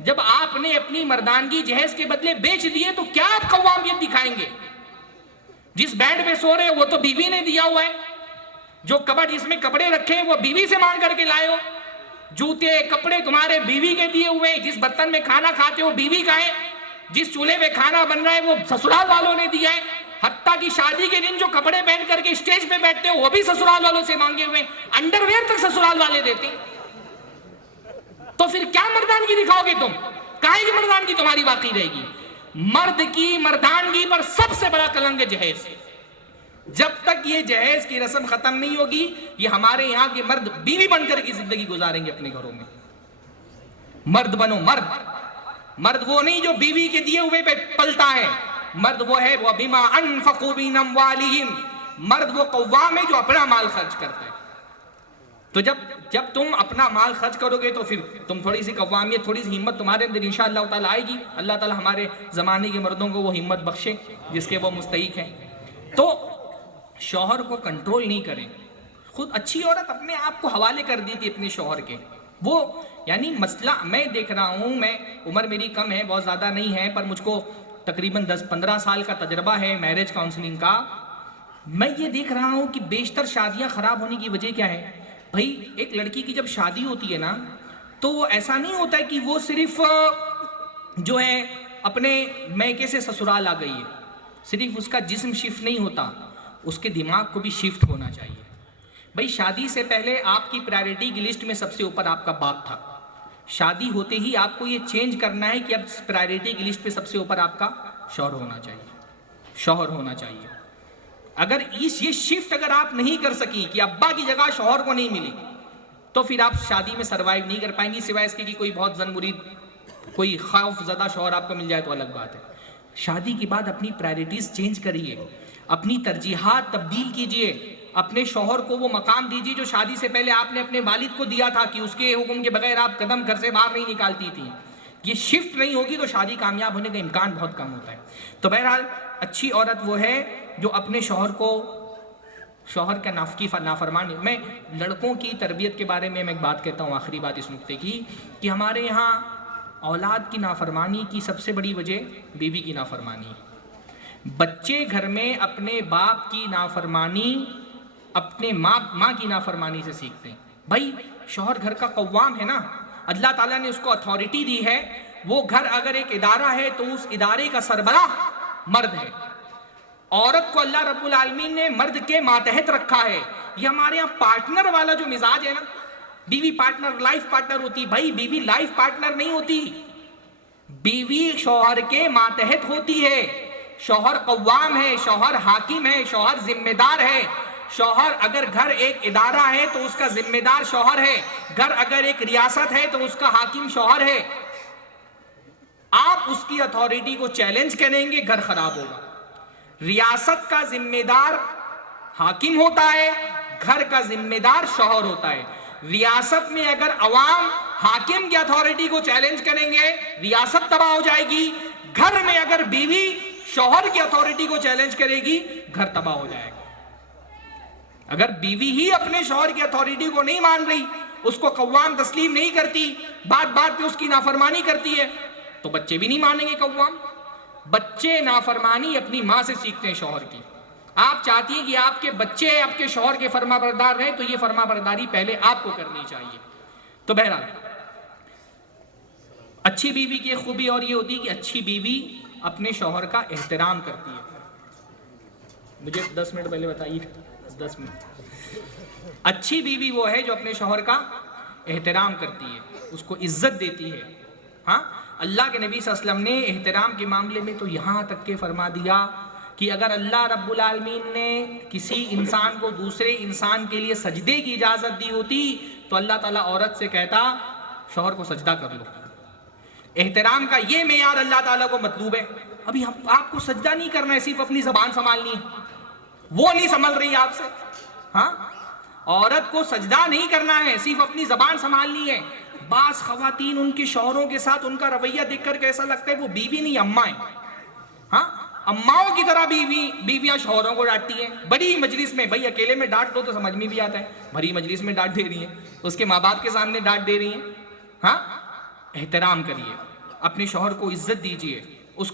جب آپ نے اپنی مردانگی جہیز کے بدلے بیچ دیے تو کیا آپ قوامیت دکھائیں گے؟ جس بیڈ پہ سو رہے ہو وہ تو بیوی نے دیا ہوا ہے، جو کبٹ جس میں کپڑے رکھے ہیں وہ بیوی سے مانگ کر کے لائے ہو، جوتے کپڑے تمہارے بیوی کے دیے ہوئے، جس برتن میں کھانا کھاتے ہو بیوی کا ہے، جس چولہے پہ کھانا بن رہا ہے وہ سسرال والوں نے دیا ہے. حتیٰ کہ شادی کے دن جو کپڑے پہن کر کے اسٹیج پہ بیٹھتے ہو وہ بھی سسرال والوں سے مانگے ہوئے، انڈر ویئر تک سسرال والے دیتے. تو پھر کیا مردانگی دکھاؤ گے تم؟ کاہے کی مردانگی تمہاری باقی رہے گی؟ مرد کی مردانگی پر سب سے بڑا کلنگ ہے جہیز. جب تک یہ جہیز کی رسم ختم نہیں ہوگی یہ ہمارے یہاں کے مرد بیوی بن کر کی زندگی گزاریں گے اپنے گھروں میں. مرد بنو مرد. مرد وہ نہیں جو بیوی کے دیے ہوئے پہ پلتا ہے، مرد وہ ہے وَبِمَا أَنفَقُوا مِنْ أَمْوَالِهِمْ. مرد وہ قوام ہے جو اپنا مال خرچ کرتا ہے. تو جب تم اپنا مال خرچ کرو گے تو پھر تم تھوڑی سی قوامیت، تھوڑی سی ہمت تمہارے اندر انشاءاللہ تعالیٰ آئے گی. اللہ تعالیٰ ہمارے زمانے کے مردوں کو وہ ہمت بخشے جس کے وہ مستحق ہیں. تو شوہر کو کنٹرول نہیں کریں. خود اچھی عورت اپنے آپ کو حوالے کر دی تھی اپنے شوہر کے. وہ یعنی مسئلہ میں دیکھ رہا ہوں، میں عمر میری کم ہے، بہت زیادہ نہیں ہے، پر مجھ کو تقریباً 10-15 سال کا تجربہ ہے میرج کاؤنسلنگ کا. میں یہ دیکھ رہا ہوں کہ بیشتر شادیاں خراب ہونے کی وجہ کیا ہے. بھائی ایک لڑکی کی جب شادی ہوتی ہے نا تو وہ ایسا نہیں ہوتا ہے کہ وہ صرف جو ہے اپنے میکے سے سسرال آ گئی ہے، صرف اس کا جسم شفٹ نہیں ہوتا، اس کے دماغ کو بھی شفٹ ہونا چاہیے. بھائی شادی سے پہلے آپ کی پرائرٹی کی لسٹ میں سب سے اوپر آپ کا باپ تھا. شادی ہوتے ہی آپ کو یہ چینج کرنا ہے کہ اب پرائرٹی کی لسٹ پہ سب سے اوپر آپ کا شوہر ہونا چاہیے. شوہر ہونا چاہیے. اگر یہ شفٹ اگر آپ نہیں کر سکی کہ ابا کی جگہ شوہر کو نہیں ملی تو پھر آپ شادی میں سروائیو نہیں کر پائیں گی، سوائے اس کے کہ کوئی بہت زن مرید کوئی خوف زدہ شوہر آپ کو مل جائے تو الگ بات ہے۔ شادی کے بعد اپنی پرائرٹیز چینج کریے، اپنی ترجیحات تبدیل کیجئے، اپنے شوہر کو وہ مقام دیجیے جو شادی سے پہلے آپ نے اپنے والد کو دیا تھا کہ اس کے حکم کے بغیر آپ قدم گھر سے باہر نہیں نکالتی تھی۔ یہ شفٹ نہیں ہوگی تو شادی کامیاب ہونے کا امکان بہت کم ہوتا ہے۔ تو بہرحال اچھی عورت وہ ہے جو اپنے شوہر کو شوہر کا نافرمانی۔ میں لڑکوں کی تربیت کے بارے میں ایک بات کہتا ہوں، آخری بات اس نکتے کی، کہ ہمارے یہاں اولاد کی نافرمانی کی سب سے بڑی وجہ بیوی کی نافرمانی۔ بچے گھر میں اپنے باپ کی نافرمانی اپنے ماں کی نافرمانی سے سیکھتے ہیں۔ بھائی شوہر گھر کا قوام ہے نا، اللہ تعالیٰ نے اس کو اتھارٹی دی ہے، وہ گھر اگر ایک ادارہ ہے تو اس ادارے کا سربراہ مرد ہے۔ عورت کو اللہ رب العالمین نے مرد کے ماتحت رکھا ہے۔ یہ ہمارے یہاں پارٹنر والا جو مزاج ہے نا، بیوی پارٹنر لائف پارٹنر ہوتی، بھائی بیوی لائف پارٹنر نہیں ہوتی، بیوی شوہر کے ماتحت ہوتی ہے۔ شوہر قوام ہے، شوہر حاکم ہے، شوہر ذمہ دار ہے۔ شوہر اگر گھر ایک ادارہ ہے تو اس کا ذمہ دار شوہر ہے، گھر اگر ایک ریاست ہے تو اس کا حاکم شوہر ہے۔ آپ اس کی اتھارٹی کو چیلنج کریں گے، گھر خراب ہوگا۔ ریاست کا ذمہ دار حاکم ہوتا ہے، گھر کا ذمہ دار شوہر ہوتا ہے۔ ریاست میں اگر عوام حاکم کی اتھارٹی کو چیلنج کریں گے، ریاست تباہ ہو جائے گی۔ گھر میں اگر بیوی شوہر کی اتھارٹی کو چیلنج کرے گی، گھر تباہ ہو جائے گا۔ اگر بیوی ہی اپنے شوہر کی اتھارٹی کو نہیں مان رہی، اس کو قوام تسلیم نہیں کرتی، بات بات پہ اس کی نافرمانی کرتی ہے، تو بچے بھی نہیں مانیں گے قوام۔ بچے نافرمانی اپنی ماں سے سیکھتے ہیں شوہر کی۔ آپ چاہتی ہیں کہ آپ کے بچے آپ کے شوہر کے فرما بردار رہیں، تو یہ فرما برداری پہلے آپ کو کرنی چاہیے۔ تو بہرحال اچھی بیوی کی خوبی اور یہ ہوتی ہے کہ اچھی بیوی اپنے شوہر کا احترام کرتی ہے۔ مجھے 10 منٹ پہلے بتائیے، 10 منٹ۔ اچھی بیوی وہ ہے جو اپنے شوہر کا احترام کرتی ہے، اس کو عزت دیتی ہے۔ ہاں، اللہ کے نبی صلی اللہ علیہ وسلم نے احترام کے معاملے میں تو یہاں تک کہ فرما دیا کہ اگر اللہ رب العالمین نے کسی انسان کو دوسرے انسان کے لیے سجدے کی اجازت دی ہوتی تو اللہ تعالیٰ عورت سے کہتا شوہر کو سجدہ کر لو۔ احترام کا یہ معیار اللہ تعالیٰ کو مطلوب ہے۔ ابھی آپ کو سجدہ نہیں کرنا ہے، صرف اپنی زبان سنبھالنی ہے، وہ نہیں سنبھل رہی آپ سے۔ ہاں، عورت کو سجدہ نہیں کرنا ہے، صرف اپنی زبان سنبھالنی ہے۔ بعض خواتین ان کے شوہروں کے ساتھ ان کا رویہ دیکھ کر کیسا لگتا ہے وہ بیوی نہیں اماں ہیں۔ ہاں، اماؤں کی طرح بیویاں شوہروں کو ڈانٹتی ہیں بڑی مجلس میں۔ بھائی اکیلے میں ڈانٹ دو تو سمجھ میں بھی آتا ہے، بڑی مجلس میں ڈانٹ دے رہی ہیں، اس کے ماں باپ کے سامنے ڈانٹ دے رہی ہیں۔ ہاں، احترام کریے، اپنے شوہر کو عزت دیجیے، اس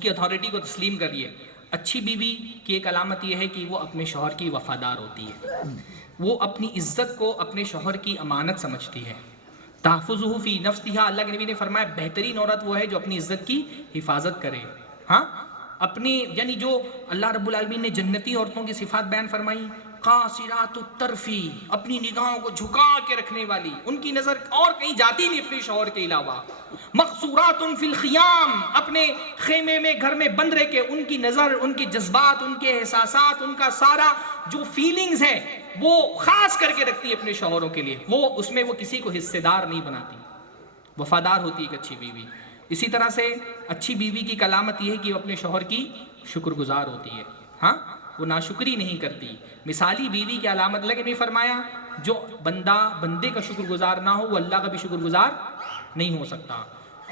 کی اتھارٹی کو تسلیم کریے۔ اچھی بیوی کی ایک علامت یہ ہے کہ وہ اپنے شوہر کی وفادار ہوتی ہے، وہ اپنی عزت کو اپنے شوہر کی امانت سمجھتی ہے۔ تحفظہ فی نفسہا، اللہ کے نبی نے فرمایا بہترین عورت وہ ہے جو اپنی عزت کی حفاظت کرے۔ ہاں، اپنی یعنی جو اللہ رب العالمین نے جنتی عورتوں کی صفات بیان فرمائی، قاصرات الطرفی، اپنی نگاہوں کو جھکا کے رکھنے والی، ان کی نظر اور کہیں جاتی نہیں اپنے شوہر کے علاوہ۔ مقصورات فی الخیام، اپنے خیمے میں گھر میں بند رہ کے ان کی نظر، ان کے جذبات، ان کے احساسات، ان کا سارا جو فیلنگز ہے وہ خاص کر کے رکھتی ہے اپنے شوہروں کے لیے، وہ اس میں وہ کسی کو حصے دار نہیں بناتی، وفادار ہوتی ہے ایک اچھی بیوی۔ اسی طرح سے اچھی بیوی کی علامت یہ ہے کہ وہ اپنے شوہر کی شکر گزار ہوتی ہے۔ ہاں، وہ ناشکری نہیں کرتی۔ مثالی بیوی کی علامت اللہ نے فرمایا جو بندے کا شکر گزار نہ ہو وہ اللہ کا بھی شکر گزار نہیں ہو سکتا۔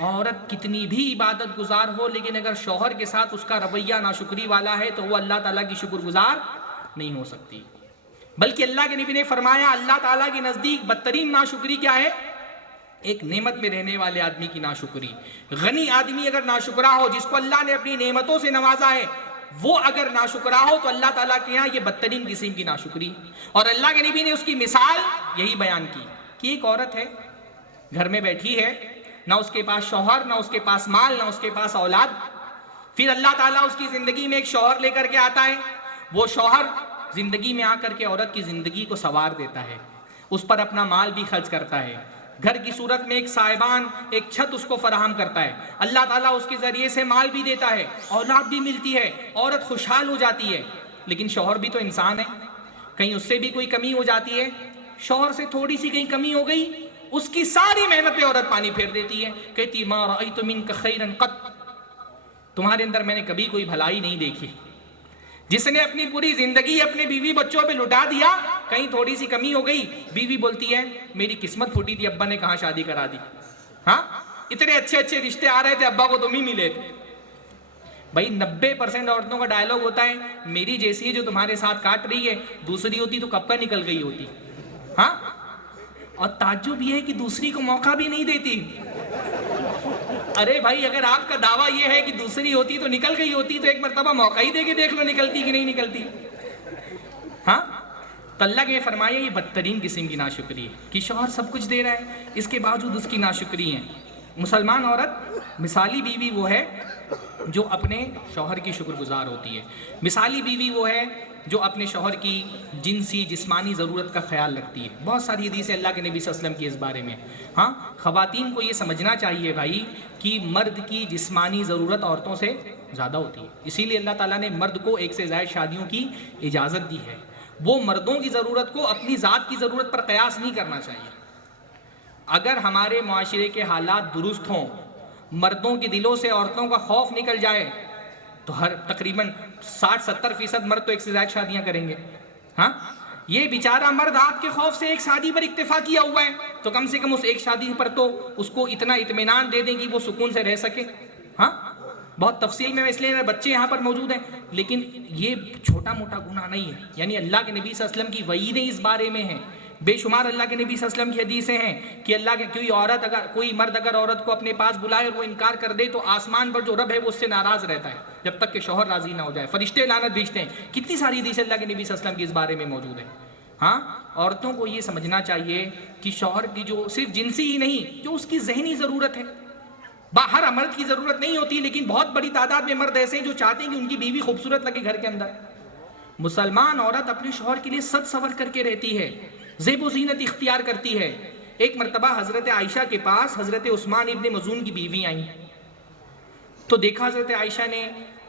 عورت کتنی بھی عبادت گزار ہو لیکن اگر شوہر کے ساتھ اس کا رویہ ناشکری والا ہے تو وہ اللہ تعالیٰ کی شکر گزار نہیں ہو سکتی۔ بلکہ اللہ کے نبی نے فرمایا اللہ تعالیٰ کے نزدیک بدترین ناشکری کیا ہے؟ ایک نعمت میں رہنے والے آدمی کی ناشکری۔ غنی آدمی اگر ناشکرا ہو، جس کو اللہ نے اپنی نعمتوں سے نوازا ہے، وہ اگر ناشکرا ہو تو اللہ تعالیٰ کے یہاں یہ بدترین قسم کی ناشکری۔ اور اللہ کے نبی نے اس کی مثال یہی بیان کی کہ ایک عورت ہے، گھر میں بیٹھی ہے، نہ اس کے پاس شوہر، نہ اس کے پاس مال، نہ اس کے پاس اولاد۔ پھر اللہ تعالیٰ اس کی زندگی میں ایک شوہر لے کر کے آتا ہے، وہ شوہر زندگی میں آ کر کے عورت کی زندگی کو سنوار دیتا ہے، اس پر اپنا مال بھی خرچ کرتا ہے، گھر کی صورت میں ایک سائبان، ایک چھت اس کو فراہم کرتا ہے، اللہ تعالیٰ اس کے ذریعے سے مال بھی دیتا ہے، اولاد بھی ملتی ہے، عورت خوشحال ہو جاتی ہے۔ لیکن شوہر بھی تو انسان ہے، کہیں اس سے بھی کوئی کمی ہو جاتی ہے، شوہر سے تھوڑی سی کہیں کمی ہو گئی، اس کی ساری محنت پہ عورت پانی پھیر دیتی ہے، کہتی ما رأیت منک خیرا قط، تمہارے اندر میں نے کبھی کوئی بھلائی نہیں دیکھی۔ جس نے اپنی پوری زندگی اپنے بیوی بچوں پہ لٹا دیا، کہیں تھوڑی سی کمی ہو گئی، بیوی بولتی ہے میری قسمت پھوٹی تھی، ابا نے کہاں شادی کرا دی، ہاں اتنے اچھے اچھے رشتے آ رہے تھے، ابا کو تم ہی ملے تھے۔ بھائی 90% عورتوں کا ڈائلاگ ہوتا ہے میری جیسی ہے جو تمہارے ساتھ کاٹ رہی ہے، دوسری ہوتی تو کب کا نکل گئی ہوتی، ہاں، اور تعجب یہ ہے کہ دوسری کو موقع بھی نہیں دیتی۔ ارے بھائی اگر آپ کا دعویٰ یہ ہے کہ دوسری ہوتی تو نکل گئی ہوتی، تو ایک مرتبہ موقع ہی دے کے دیکھ لو نکلتی کہ نہیں نکلتی، ہاں۔ تو اللہ کے فرمایا یہ بدترین قسم کی ناشکری ہے کہ شوہر سب کچھ دے رہا ہے، اس کے باوجود اس کی ناشکری ہے۔ مسلمان عورت مثالی بیوی وہ ہے جو اپنے شوہر کی شکر گزار ہوتی ہے، مثالی بیوی وہ ہے جو اپنے شوہر کی جنسی جسمانی ضرورت کا خیال رکھتی ہے۔ بہت ساری حدیثیں اللہ کے نبی صلی اللہ علیہ وسلم کی اس بارے میں۔ ہاں، خواتین کو یہ سمجھنا چاہیے بھائی کہ مرد کی جسمانی ضرورت عورتوں سے زیادہ ہوتی ہے، اسی لیے اللہ تعالیٰ نے مرد کو ایک سے زائد شادیوں کی اجازت دی ہے۔ وہ مردوں کی ضرورت کو اپنی ذات کی ضرورت پر قیاس نہیں کرنا چاہیے۔ اگر ہمارے معاشرے کے حالات درست ہوں، مردوں کے دلوں سے عورتوں کا خوف نکل جائے، تو تقریباً 60-70% مرد تو ایک سے زائد شادیاں کریں گے، ہاں۔ یہ بیچارہ مرد آپ کے خوف سے ایک شادی پر اکتفا کیا ہوا ہے، تو کم سے کم اس ایک شادی پر تو اس کو اتنا اطمینان دے دیں کہ وہ سکون سے رہ سکے، ہاں۔ بہت تفصیل میں اس لیے بچے یہاں پر موجود ہیں، لیکن یہ چھوٹا موٹا گناہ نہیں ہے، یعنی اللہ کے نبی صلی اللہ علیہ وسلم کی وعیدیں اس بارے میں ہیں، بے شمار اللہ کے نبی صلی اللہ علیہ وسلم کی حدیثیں ہیں کہ اللہ کے کوئی مرد اگر عورت کو اپنے پاس بلائے اور وہ انکار کر دے تو آسمان پر جو رب ہے وہ اس سے ناراض رہتا ہے جب تک کہ شوہر راضی نہ ہو جائے، فرشتے لعنت بھیجتے ہیں۔ کتنی ساری حدیثیں اللہ کے نبی صلی اللہ علیہ وسلم کی اس بارے میں موجود ہیں، ہاں۔ عورتوں کو یہ سمجھنا چاہیے کہ شوہر کی جو صرف جنسی ہی نہیں، جو اس کی ذہنی ضرورت ہے، ہر مرد کی ضرورت نہیں ہوتی، لیکن بہت بڑی تعداد میں مرد ایسے ہیں جو چاہتے ہیں کہ ان کی بیوی خوبصورت لگے گھر کے اندر۔ مسلمان عورت اپنے شوہر کے لیے سج سور کر کے رہتی ہے، زیب و زینت اختیار کرتی ہے۔ ایک مرتبہ حضرت عائشہ کے پاس حضرت عثمان ابن مظعون کی بیوی آئیں، تو دیکھا حضرت عائشہ نے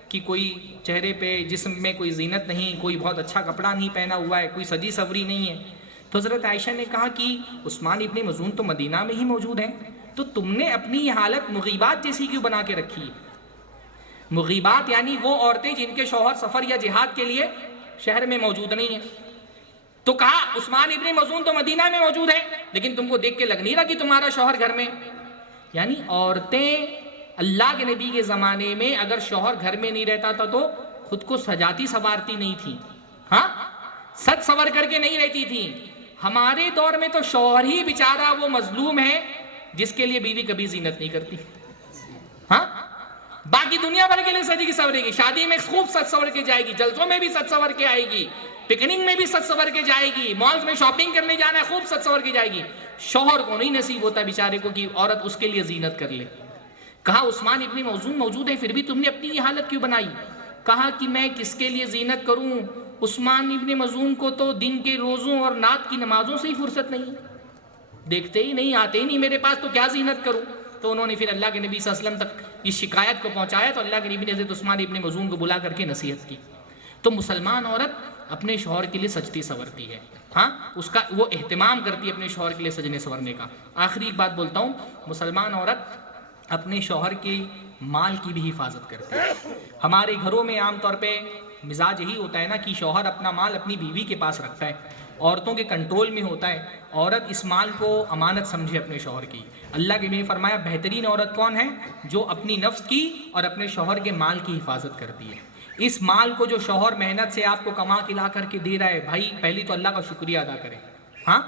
کہ کوئی چہرے پہ جسم میں کوئی زینت نہیں، کوئی بہت اچھا کپڑا نہیں پہنا ہوا ہے، کوئی سجی سوری نہیں ہے، تو حضرت عائشہ نے کہا کہ عثمان ابن مظعون تو مدینہ میں ہی موجود ہیں، تو تم نے اپنی یہ حالت مغیبات جیسی کیوں بنا کے رکھی ہے؟ مغیبات یعنی وہ عورتیں جن کے شوہر سفر یا جہاد کے لیے شہر میں موجود نہیں ہیں۔ تو کہا عثمان ابن مظعون تو مدینہ میں موجود ہے، لیکن تم کو دیکھ کے لگ نہیں رہا کہ تمہارا شوہر گھر میں، یعنی عورتیں اللہ کے نبی کے زمانے میں اگر شوہر گھر میں نہیں رہتا تھا تو خود کو سجاتی سوارتی نہیں تھی، ہاں، سج سور کر کے نہیں رہتی تھی۔ ہمارے دور میں تو شوہر ہی بیچارہ وہ مظلوم ہے جس کے لیے بیوی کبھی زینت نہیں کرتی، ہاں، باقی دنیا بھر کے لیے سجی سورے گی، شادی میں خوب سج سور کے جائے گی، جلسوں میں بھی سج سور کے آئے گی، پکنک میں بھی سج سور کے جائے گی، مالز میں شاپنگ کرنے جانا ہے خوب سج سور کے جائے گی۔ شوہر کو نہیں نصیب ہوتا بیچارے کو کہ عورت اس کے لیے زینت کر لے۔ کہا عثمان ابن مظعون موجود ہے، پھر بھی تم نے اپنی یہ حالت کیوں بنائی؟ کہا کہ میں کس کے لیے زینت کروں، عثمان ابن مظعون کو تو دن کے روزوں اور رات کی نمازوں سے ہی فرصت نہیں، دیکھتے ہی نہیں، آتے ہی نہیں میرے پاس، تو کیا زینت کروں؟ تو انہوں نے پھر اللہ کے نبی صلی اللہ علیہ وسلم تک اس شکایت کو پہنچایا، تو اللہ کے نبی نے حضرت عثمان ابن مظعون کو بلا کر کے نصیحت کی۔ تو مسلمان عورت اپنے شوہر کے لیے سجتی سورتی ہے، ہاں، اس کا وہ اہتمام کرتی ہے اپنے شوہر کے لیے سجنے سورنے کا۔ آخری ایک بات بولتا ہوں، مسلمان عورت اپنے شوہر کے مال کی بھی حفاظت کرتی ہے۔ ہمارے گھروں میں عام طور پہ مزاج یہی ہوتا ہے نا کہ شوہر اپنا مال اپنی بیوی کے پاس رکھتا ہے، عورتوں کے کنٹرول میں ہوتا ہے، عورت اس مال کو امانت سمجھے اپنے شوہر کی۔ اللہ کے نبی نے فرمایا بہترین عورت کون ہے؟ جو اپنی نفس کی اور اپنے شوہر کے مال کی حفاظت کرتی ہے۔ اس مال کو جو شوہر محنت سے آپ کو کما کے لا کر کے دے رہا ہے، بھائی پہلی تو اللہ کا شکریہ ادا کرے، ہاں۔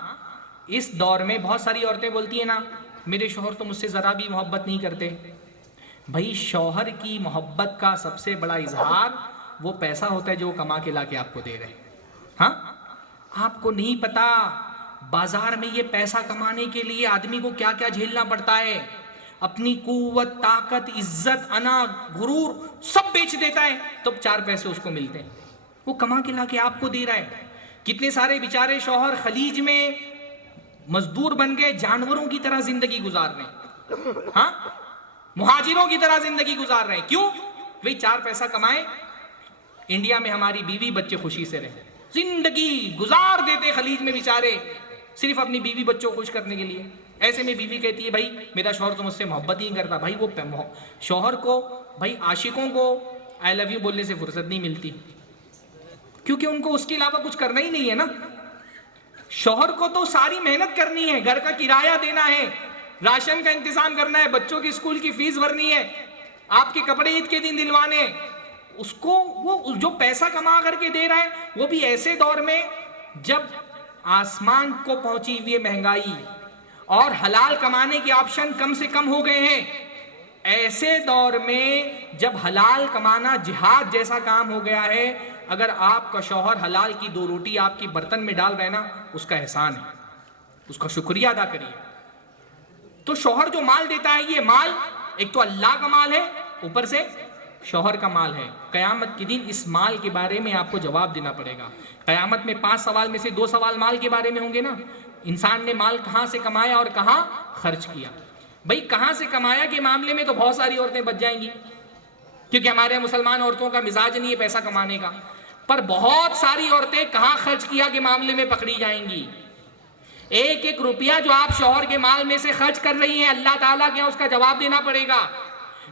اس دور میں بہت ساری عورتیں بولتی ہیں نا میرے شوہر تو مجھ سے ذرا بھی محبت نہیں کرتے۔ بھائی شوہر کی محبت کا سب سے بڑا اظہار وہ پیسہ ہوتا ہے جو کما کے لا کے آپ کو دے رہے ہیں، ہاں۔ آپ کو نہیں پتا بازار میں یہ پیسہ کمانے کے لیے آدمی کو کیا کیا جھیلنا پڑتا ہے، اپنی قوت، طاقت، عزت، انا، غرور سب بیچ دیتا ہے تو 4 پیسے اس کو ملتے ہیں، وہ کما کے لا کے آپ کو دے رہا ہے۔ کتنے سارے بیچارے شوہر خلیج میں مزدور بن گئے، جانوروں کی طرح زندگی گزار رہے ہیں، ہاں، مہاجروں کی طرح زندگی گزار رہے ہیں۔ کیوں؟ بھئی 4 پیسہ کمائیں، انڈیا میں ہماری بیوی بچے خوشی سے رہے، زندگی گزار دیتے خلیج میں بیچارے صرف اپنی بیوی بچوں کو خوش کرنے کے لیے. ایسے میں بیوی کہتی ہے بھائی میرا شوہر تو مجھ سے محبت ہی نہیں کرتا. بھائی وہ شوہر کو، بھائی عاشقوں کو آئی لو یو بولنے سے فرصت نہیں ملتی، کیونکہ ان کو اس کے علاوہ کچھ کرنا ہی نہیں ہے نا. شوہر کو تو ساری محنت کرنی ہے، گھر کا کرایہ دینا ہے، راشن کا انتظام کرنا ہے، بچوں کی اسکول کی فیس بھرنی ہے، آپ کے کپڑے عید کے دن دلوانے. اس کو وہ جو پیسہ کما کر کے دے رہا ہے، وہ بھی ایسے دور میں جب آسمان کو پہنچی ہوئی مہنگائی اور حلال کمانے کے آپشن کم سے کم ہو گئے ہیں. ایسے دور میں جب حلال کمانا جہاد جیسا کام ہو گیا ہے، اگر آپ کا شوہر حلال کی 2 روٹی آپ کی برتن میں ڈال رہے نا، اس کا احسان ہے، اس کا شکریہ ادا کریے. تو شوہر جو مال دیتا ہے، یہ مال ایک تو اللہ کا مال ہے، اوپر سے شوہر کا مال ہے. قیامت کے دن اس مال کے بارے میں آپ کو جواب دینا پڑے گا. قیامت میں 5 سوال میں سے 2 سوال مال کے بارے میں ہوں گے نا. انسان نے مال کہاں سے کمایا اور کہاں خرچ کیا. بھئی کہاں سے کمایا کے معاملے میں تو بہت ساری عورتیں بچ جائیں گی، کیونکہ ہمارے مسلمان عورتوں کا مزاج نہیں ہے پیسہ کمانے کا. پر بہت ساری عورتیں کہاں خرچ کیا کے معاملے میں پکڑی جائیں گی. ایک ایک روپیہ جو آپ شوہر کے مال میں سے خرچ کر رہی ہیں، اللہ تعالیٰ کے اس کا جواب دینا پڑے گا.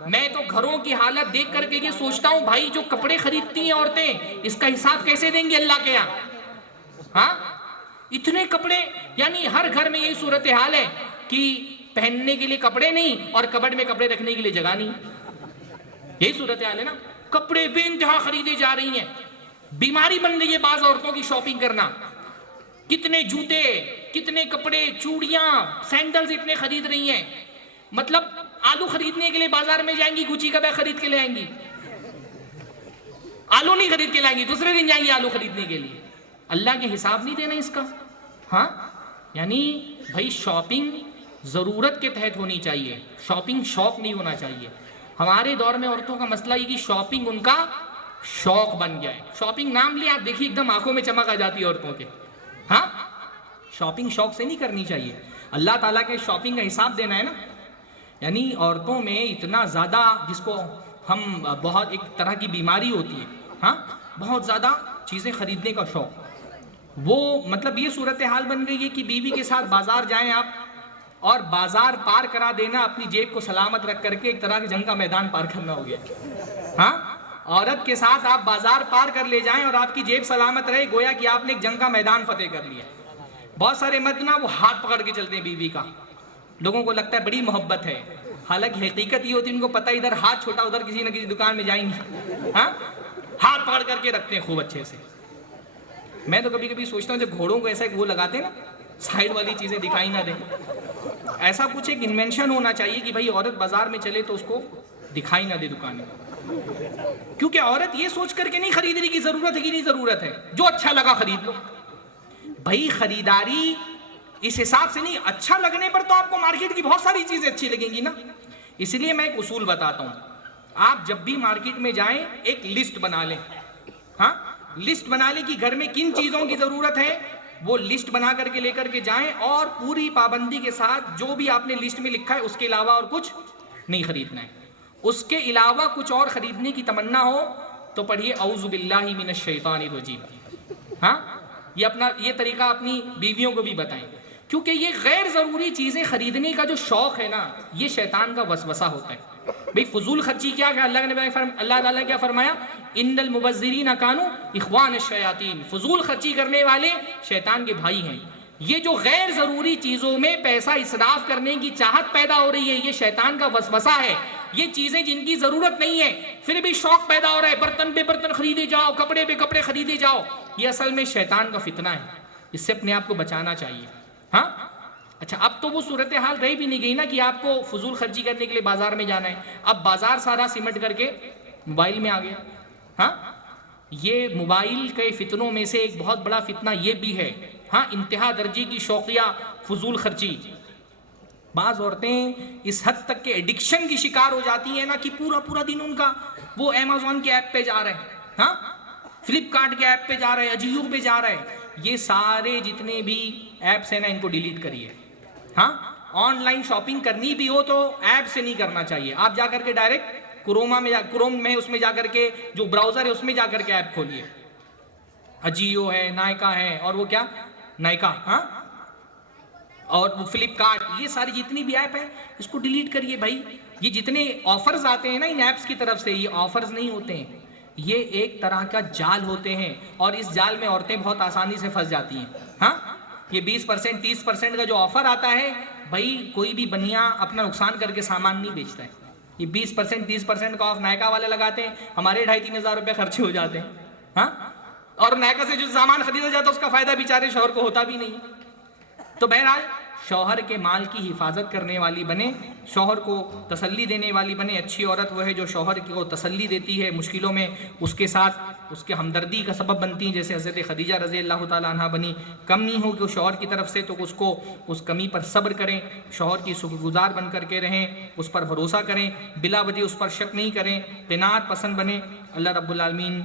میں تو گھروں کی حالت دیکھ کر کے یہ سوچتا ہوں، بھائی جو کپڑے خریدتی ہیں عورتیں، اس کا حساب کیسے دیں گے اللہ کے یہاں؟ ہاں اتنے کپڑے، یعنی ہر گھر میں یہی صورتحال ہے کہ پہننے کے لیے کپڑے نہیں اور کبڈ میں کپڑے رکھنے کے لیے جگہ نہیں. یہی صورتحال ہے نا. کپڑے بے انتہا خریدے جا رہی ہیں. بیماری بن رہی ہے بعض عورتوں کی شاپنگ کرنا. کتنے جوتے، کتنے کپڑے، چوڑیاں، سینڈلز اتنے خرید رہی ہیں. مطلب آلو خریدنے کے لیے بازار میں جائیں گی، گوچی کا بیگ خرید کے لے آئیں گی. آلو نہیں خرید کے لائیں گی، دوسرے دن جائیں گی آلو خریدنے کے لیے. اللہ کے حساب نہیں دینا اس کا. ہاں یعنی بھائی شاپنگ ضرورت کے تحت ہونی چاہیے، شاپنگ شوق نہیں ہونا چاہیے. ہمارے دور میں عورتوں کا مسئلہ یہ کہ شاپنگ ان کا شوق بن گیا ہے. شاپنگ نام لے آپ دیکھیے ایک دم آنکھوں میں چمک آ جاتی ہے عورتوں کے. ہاں شاپنگ شوق سے نہیں کرنی چاہیے. اللہ تعالیٰ کے شاپنگ کا حساب دینا ہے نا. یعنی عورتوں میں اتنا زیادہ، جس کو ہم بہت ایک طرح کی بیماری ہوتی ہے، ہاں بہت زیادہ چیزیں خریدنے کا شوق. وہ مطلب یہ صورتحال بن گئی ہے کہ بیوی کے ساتھ بازار جائیں آپ اور بازار پار کرا دینا اپنی جیب کو سلامت رکھ کر کے ایک طرح کے جنگ کا میدان پار کرنا ہو گیا. ہاں عورت کے ساتھ آپ بازار پار کر لے جائیں اور آپ کی جیب سلامت رہے، گویا کہ آپ نے ایک جنگ کا میدان فتح کر لیا. بہت سارے مرد نا وہ ہاتھ پکڑ کے چلتے ہیں بیوی کا. لوگوں کو لگتا ہے بڑی محبت ہے، حالانکہ حقیقت یہ ہوتی ہے ان کو پتہ ادھر ہاتھ چھوٹا ادھر کسی نہ کسی دکان میں جائیں گے. ہاں ہاتھ پکڑ کر کے رکھتے ہیں خوب اچھے سے. میں تو کبھی کبھی سوچتا ہوں جب گھوڑوں کو ایسا وہ لگاتے ہیں نا سائڈ والی چیزیں دکھائی نہ دیں، ایسا کچھ ایک انوینشن ہونا چاہیے کہ بھائی عورت بازار میں چلے تو اس کو دکھائی نہ دے دکانیں. کیونکہ عورت یہ سوچ کر کے نہیں خرید رہی کہ ضرورت ہے کہ نہیں ضرورت ہے، جو اچھا لگا خرید لو. بھائی خریداری اس حساب سے نہیں، اچھا لگنے پر تو آپ کو مارکیٹ کی بہت ساری چیزیں اچھی لگیں گی نا. اس لیے میں ایک اصول بتاتا ہوں، آپ جب بھی مارکیٹ میں جائیں ایک لسٹ بنا لیں. ہاں لسٹ بنا لیں کہ گھر میں کن چیزوں کی ضرورت ہے، وہ لسٹ بنا کر کے لے کر کے جائیں اور پوری پابندی کے ساتھ جو بھی آپ نے لسٹ میں لکھا ہے اس کے علاوہ اور کچھ نہیں خریدنا ہے. اس کے علاوہ کچھ اور خریدنے کی تمنا ہو تو پڑھیے اعوذ باللہ من الشیطان الرجیم. ہاں یہ طریقہ اپنی بیویوں کو بھی بتائیں، کیونکہ یہ غیر ضروری چیزیں خریدنے کا جو شوق ہے نا، یہ شیطان کا وسوسہ ہوتا ہے. بھئی فضول خرچی کیا کہ اللہ تعالیٰ کیا فرمایا، ان المبذرین کانوا اخوان الشیاطین، فضول خرچی کرنے والے شیطان کے بھائی ہیں. یہ جو غیر ضروری چیزوں میں پیسہ اسراف کرنے کی چاہت پیدا ہو رہی ہے، یہ شیطان کا وسوسہ ہے. یہ چیزیں جن کی ضرورت نہیں ہے پھر بھی شوق پیدا ہو رہا ہے، برتن پہ برتن خریدے جاؤ، کپڑے پہ کپڑے خریدے جاؤ، یہ اصل میں شیطان کا فتنہ ہے. اس سے اپنے آپ کو بچانا چاہیے. ہاں اچھا اب تو وہ صورتحال رہ بھی نہیں گئی نا کہ آپ کو فضول خرچی کرنے کے لیے بازار میں جانا ہے. اب بازار سارا سمٹ کر کے موبائل میں آ گیا. ہاں یہ موبائل کے فتنوں میں سے ایک بہت بڑا فتنہ یہ بھی ہے. ہاں انتہا درجے کی شوقیہ فضول خرچی. بعض عورتیں اس حد تک کہ ایڈکشن کی شکار ہو جاتی ہیں نا کہ پورا دن ان کا وہ امیزون کے ایپ پہ جا رہے ہیں، ہاں فلپ کارٹ کے ایپ پہ جا رہے ہیں، اجیو پہ جا رہے ہیں. یہ سارے جتنے بھی ایپس ہیں نا ان کو ڈیلیٹ کریے. ہاں آن لائن شاپنگ کرنی بھی ہو تو ایپ سے نہیں کرنا چاہیے. آپ جا کر کے ڈائریکٹ کروم میں اس میں جا کر کے جو براؤزر ہے اس میں جا کر کے ایپ کھولیے. اجیو ہے, نائکا ہے, اور وہ کیا نائکا, ہاں, اور وہ فلپ کارٹ, یہ ساری جتنی بھی ایپ ہیں اس کو ڈیلیٹ کریے بھائی. یہ جتنے آفرز آتے ہیں نا ان ایپس کی طرف سے, یہ آفرز نہیں ہوتے ہیں, یہ ایک طرح کا جال ہوتے ہیں, اور اس جال میں عورتیں بہت آسانی سے پھنس جاتی ہیں. ہاں, یہ 20% 30% کا جو آفر آتا ہے بھائی, کوئی بھی بنیا اپنا نقصان کر کے سامان نہیں بیچتا ہے. یہ 20% 30% کا آف نائکا والے لگاتے ہیں, ہمارے 2,500-3 ہزار روپے خرچے ہو جاتے ہیں. ہاں, اور نائکا سے جو سامان خریدا جاتا ہے اس کا فائدہ بیچارے شوہر کو ہوتا بھی نہیں. تو بہرحال شوہر کے مال کی حفاظت کرنے والی بنے, شوہر کو تسلی دینے والی بنے. اچھی عورت وہ ہے جو شوہر کو تسلی دیتی ہے مشکلوں میں, اس کے ساتھ اس کے ہمدردی کا سبب بنتی ہیں, جیسے حضرت خدیجہ رضی اللہ تعالیٰ عنہ بنی. کم نہیں ہو کہ شوہر کی طرف سے تو اس کو اس کمی پر صبر کریں, شوہر کی شکر گزار بن کر کے رہیں, اس پر بھروسہ کریں, بلا وجہ اس پر شک نہیں کریں, قناعت پسند بنیں. اللہ رب العالمین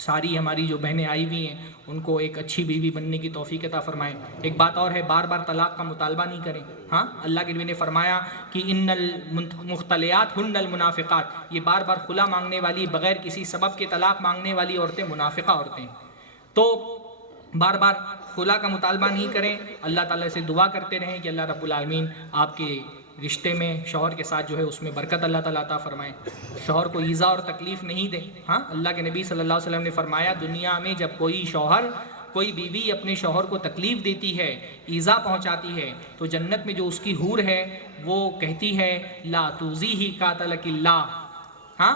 ساری ہماری جو بہنیں آئی ہوئی ہیں ان کو ایک اچھی بیوی بننے کی توفیق عطا فرمائے. ایک بات اور ہے, بار بار طلاق کا مطالبہ نہیں کریں. ہاں, اللہ کے نبی نے فرمایا کہ ان المختلیات ہن المنافقات, یہ بار بار خلا مانگنے والی, بغیر کسی سبب کے طلاق مانگنے والی عورتیں منافقہ عورتیں. تو بار بار خلا کا مطالبہ نہیں کریں. اللہ تعالیٰ سے دعا کرتے رہیں کہ اللہ رب العالمین آپ کے رشتے میں شوہر کے ساتھ جو ہے اس میں برکت اللہ تعالیٰ عطا فرمائے, شوہر کو ایذا اور تکلیف نہیں دے. ہاں, اللہ کے نبی صلی اللہ علیہ وسلم نے فرمایا دنیا میں جب کوئی بیوی اپنے شوہر کو تکلیف دیتی ہے, ایذا پہنچاتی ہے, تو جنت میں جو اس کی حور ہے وہ کہتی ہے لا تؤذیہ قاتلک اللہ. ہاں,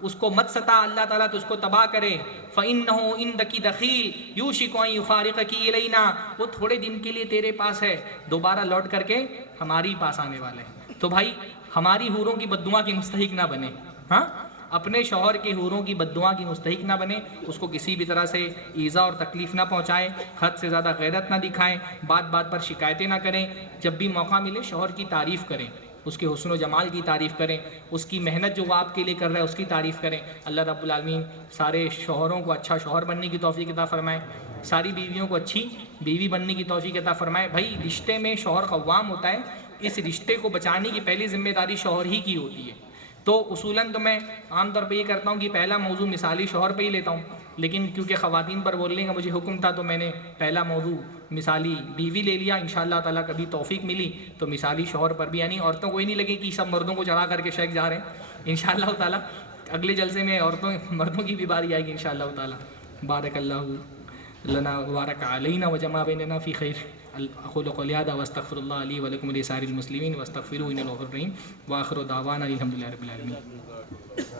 اس کو مت ستا, اللہ تعالیٰ تو اس کو تباہ کرے. فَإِنَّهُ عِنْدَكِ دَخِيلٌ يُوشِكُ أَن يُفَارِقَكِ إِلَيْنَا, وہ تھوڑے دن کے لیے تیرے پاس ہے, دوبارہ لوٹ کر کے ہماری پاس آنے والے ہیں. تو بھائی ہماری حوروں کی بددعا کی مستحق نہ بنے. ہاں, اپنے شوہر کی حوروں کی بددعا کی مستحق نہ بنے, اس کو کسی بھی طرح سے ایذا اور تکلیف نہ پہنچائیں, حد سے زیادہ غیرت نہ دکھائیں, بات بات پر شکایتیں نہ کریں. جب بھی موقع ملے شوہر کی تعریف کریں, اس کے حسن و جمال کی تعریف کریں, اس کی محنت جو وہ آپ کے لیے کر رہا ہے اس کی تعریف کریں. اللہ رب العالمین سارے شوہروں کو اچھا شوہر بننے کی توفیق عطا فرمائے, ساری بیویوں کو اچھی بیوی بننے کی توفیق عطا فرمائے. بھائی رشتے میں شوہر قوام ہوتا ہے, اس رشتے کو بچانے کی پہلی ذمہ داری شوہر ہی کی ہوتی ہے. تو اصولاً تو میں عام طور پہ یہ کرتا ہوں کہ پہلا موضوع مثالی شوہر پہ ہی لیتا ہوں, لیکن کیونکہ خواتین پر بولنے کا مجھے حکم تھا تو میں نے پہلا موضوع مثالی بیوی لے لیا. انشاءاللہ تعالیٰ کبھی توفیق ملی تو مثالی شوہر پر بھی, یعنی عورتوں کو ہی نہیں لگے کہ سب مردوں کو چڑھا کر کے شیخ جا رہے ہیں. انشاءاللہ تعالیٰ اگلے جلسے میں مردوں کی بھی باری آئے گی انشاءاللہ تعالیٰ. بارک اللہ لنا وبارک علینا وجمع بیننا فی خیر. اقول قولی ھذا واستغفر اللہ لی ولکم ولسائر المسلمین واستغفروہ انہ هو الغفور الرحیم. وآخر دعوانا الحمد للہ رب العالمین.